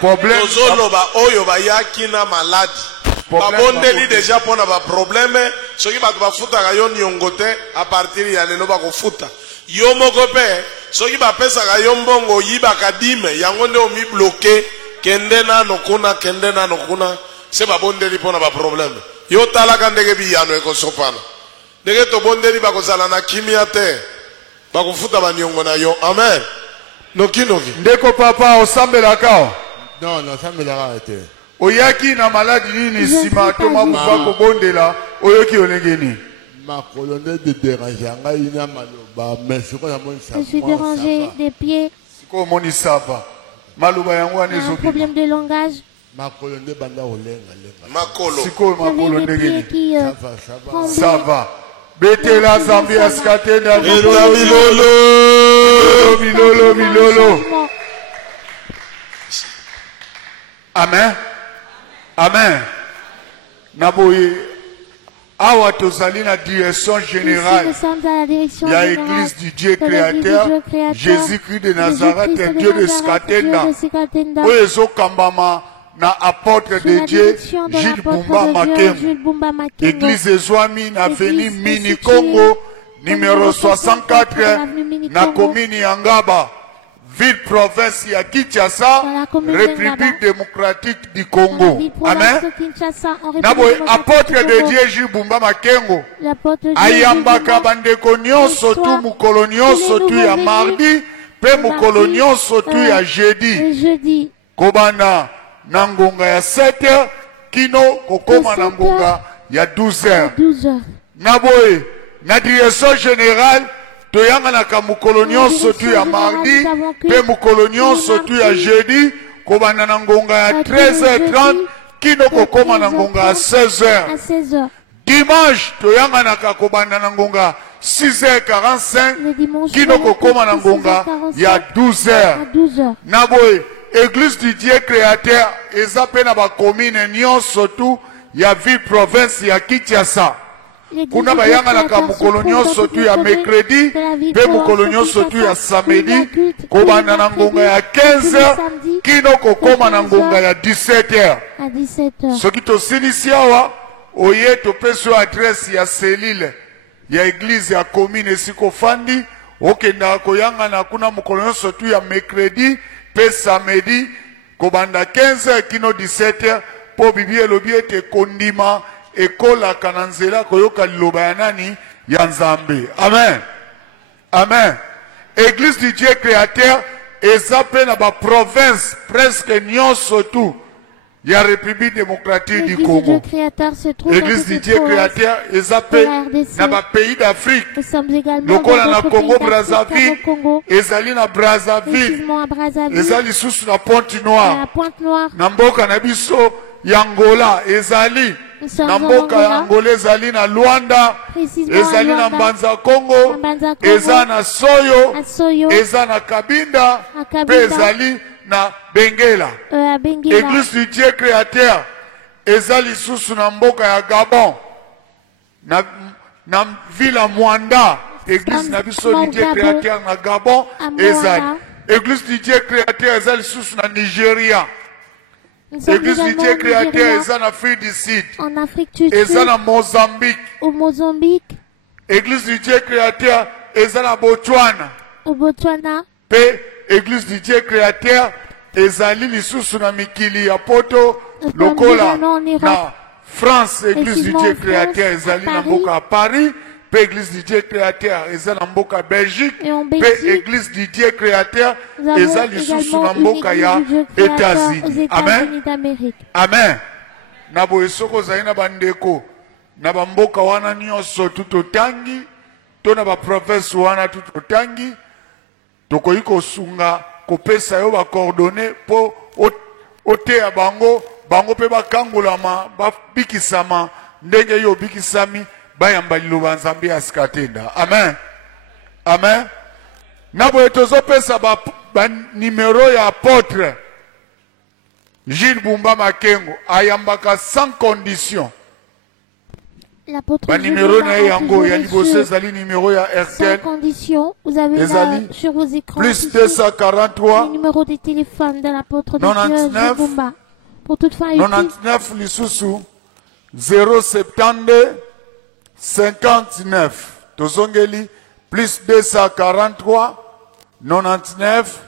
problème ozoloba oyo bayaki na maladi babondeli deja pona ba problème soki bato bafutaka yo niongo te a partir ya lelo bakofuta yo moko pe soki bapesaka yo mbongo oyibaka dime yango nde omibloke kende nano kuna se babondeli pona ba problème yo talaka ndenge biyano ekosopana ndenge tobondeli bakozala na kimia te bakofuta baniongo na yo amen noki Ndeko papa osambelaka. Non, osambelaka te. Oyaki na maladi nini sima to mabumba kobondela oyoki olengeni. Je suis dérangé des pieds. Un problème de langage. J'avais des pieds qui ça va. Betela Zambia skatena milolo. Amen. Amen. Naboye. Awa tozali na direction générale. Il y a l'église du Dieu créateur, Jésus-Christ de Nazareth, Dieu de Skatenda. Oyezo kambama na apôtre de Dieu, Gilles Bumba Makem. Église Ezwami na veni Mini Congo, numéro 64, na commune Yangaba. Ville province ya Kinshasa, République démocratique du Congo. Amen. Naboy apôtre de Dieu Jibumba Makengo. Ayambaka bandeko nyonso tu mukolo nyonso tu ya mardi, pe mukolo nyonso tu ya jeudi. Kobana na ngonga ya 7h kino kokoma na ngonga ya 12h. Naboy na direction générale toyanga na kamukolo nyonso tu ya mardi pe mukolo nyonso tu ya jeudi kobanda na ngonga ya 13h30 kino kokoma na ngonga ya 16h. Dimanche toyanga na kobanda na ngonga 6h45 kino kokoma na ngonga ya 12h. Naboy église du Dieu créateur eza pe na ba commune nyonso tu ya ville province ya Kinshasa. Kuna bayanga na kamukolo nyonso tu ya mercredi pe mukolo nyonso tu ya samedi kobanda na ngonga ya 15h kino kokoma na ngonga ya 17h. Soki tosilisi awa oye topeso adresse ya selile ya église ya commune esiko fandi okenda koyanga na kuna mukolo nyonso tu ya mercredi pe samedi kobanda 15h kino 17h po bibi elobi ete kondima ekola kananzela koyoka liloba ya nani ya Nzambe. Amen. Amen. Église du Dieu créateur eza pe na ba province presque nyonso tout. Il y a la République démocratique du Congo. L'église du Dieu créateur eza pe na ba pays d'Afrique. Lokola na Congo Brazzaville, ezali na Brazzaville, ezali lisusu na Pointe-Noire, na mboka na biso ya Angola, ezali na mboka ya Angola, ezali na Luanda, ezali na Mbanza Congo, ezali na Soyo, ezali na Kabinda, pe ezali na Bengela. Église du Dieu créateur ezali lisusu na mboka ya Gabon, na ville Mwanda. Église na biso du Dieu créateur na Gabon ezali. Église du Dieu créateur ezali lisusu na Nigeria. Église du Dieu créateur ezali na Afrique du Sud, ezali na Mozambique. Au Mozambique. Église du Dieu créateur ezali na Botswana. Au Botswana. Pe Église du Dieu créateur ezali lisusu na mikili ya poto lokola na France. Église du Dieu créateur ezali na mboka à Paris. Pe Église du Dieu créateur ezali na mboka Belgique. Pe Église du Dieu créateur ezali lisusu na mboka ya États-Unis. Amen. Amen. Na boye soko zali na bandeko na bamboka wana nyonso tutotangi to na ba province wana tutotangi tokoyi kosunga kopesa yo ba coordonnées po oteya bango pe bakangolama babikisama ndenge yo bikisami bayamba liloba Nzambe ya Sikatenda. Amen. Amen. Na boye tozopesa ba numero ya apôtre Gilles Bumba Makengo ayambaka sans condition. L'apôtre numéro na yango ya liboso ezali numéro ya RTL. Sans condition, vous avez là sur vos écrans plus 243 le numéro de téléphone de l'apôtre de Dieu Bumba. Pour toute fin 99 lisusu 072 59 tozongeli plus 243 99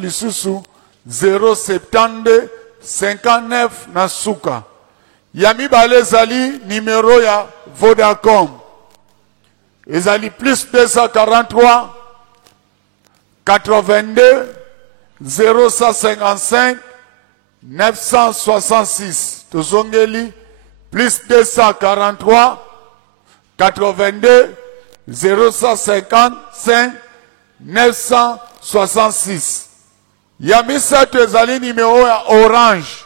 lisusu 072 59 na suka. Yami bale ezali numéro ya Vodacom ezali plus 243 82 055 966 tozongeli plus 243 82 055 966. Yami sato ezali numéro ya Orange.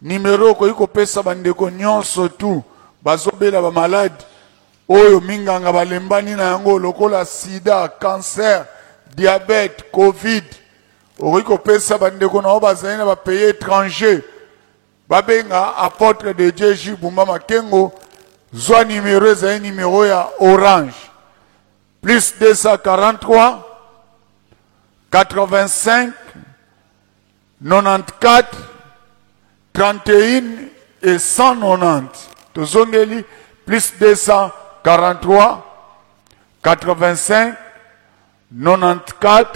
Numéro ko yiko pesa bandeko nyonso tu bazobela ba malade oyo minganga balembani na yango lokola sida, cancer, diabète, covid. Oyiko pesa bandeko na bazali na ba pays étranger babenga apôtre de Dieu Gilles Bumba Makengo zwa numéro ezali numéro ya Orange plus 243 85 94 31 et 190. Tozongeli plus 243 85 94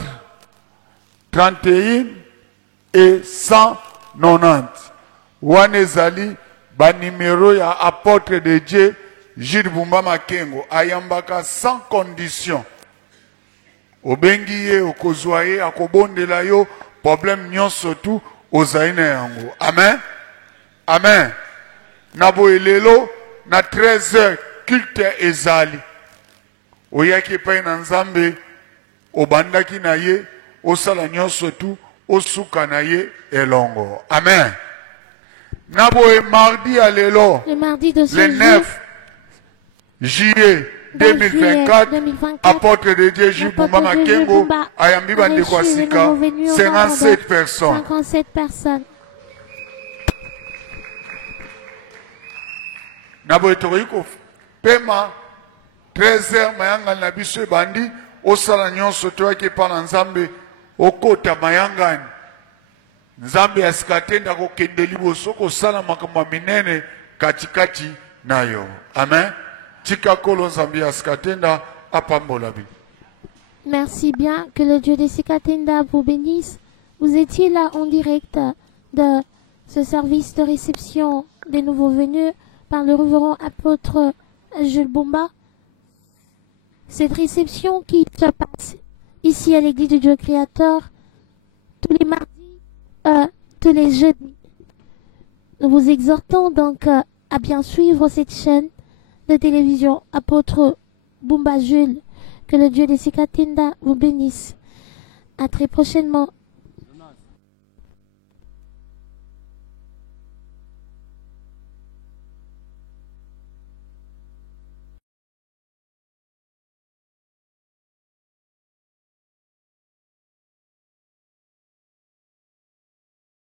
31 et 190. Wanezali ba numéro ya apôtre de Dieu Gilles Bumba Makengo ayambaka sans condition. Obengi ye okozwa ye akobondela yo problème nyonso tu ozaina yango. Amen. Amen. Nabo elelo na 13h culte ezali. Oyaki pa na Nzambe obandaki na ye osala nyonso tu osuka na ye elongo. Amen. Nabo e mardi à lelo. Le mardi de ce le 9 juillet 2024, apôtre de Dieu Gilles Bumba Makengo ayambi bande kwa sika 57 personnes. 57 personnes. Nabo etoriko pema 13h mayanga na biso bandi osala nyonso toyaki pa na Nzambe okota mayangani. Nzambe asikatenda kokende liboso kosala makambo minene katikati nayo. Amen. Merci bien, que le Dieu de Sikatenda vous bénisse. Vous étiez là en direct de ce service de réception des nouveaux venus par le révérend apôtre Jules Bomba. Cette réception qui se passe ici à l'église de Dieu Créateur tous les mardis, tous les jeudis. Nous vous exhortons donc à bien suivre cette chaîne de télévision apôtre Bomba Jules. Que le Dieu de Sikatinda vous bénisse. À très prochainement.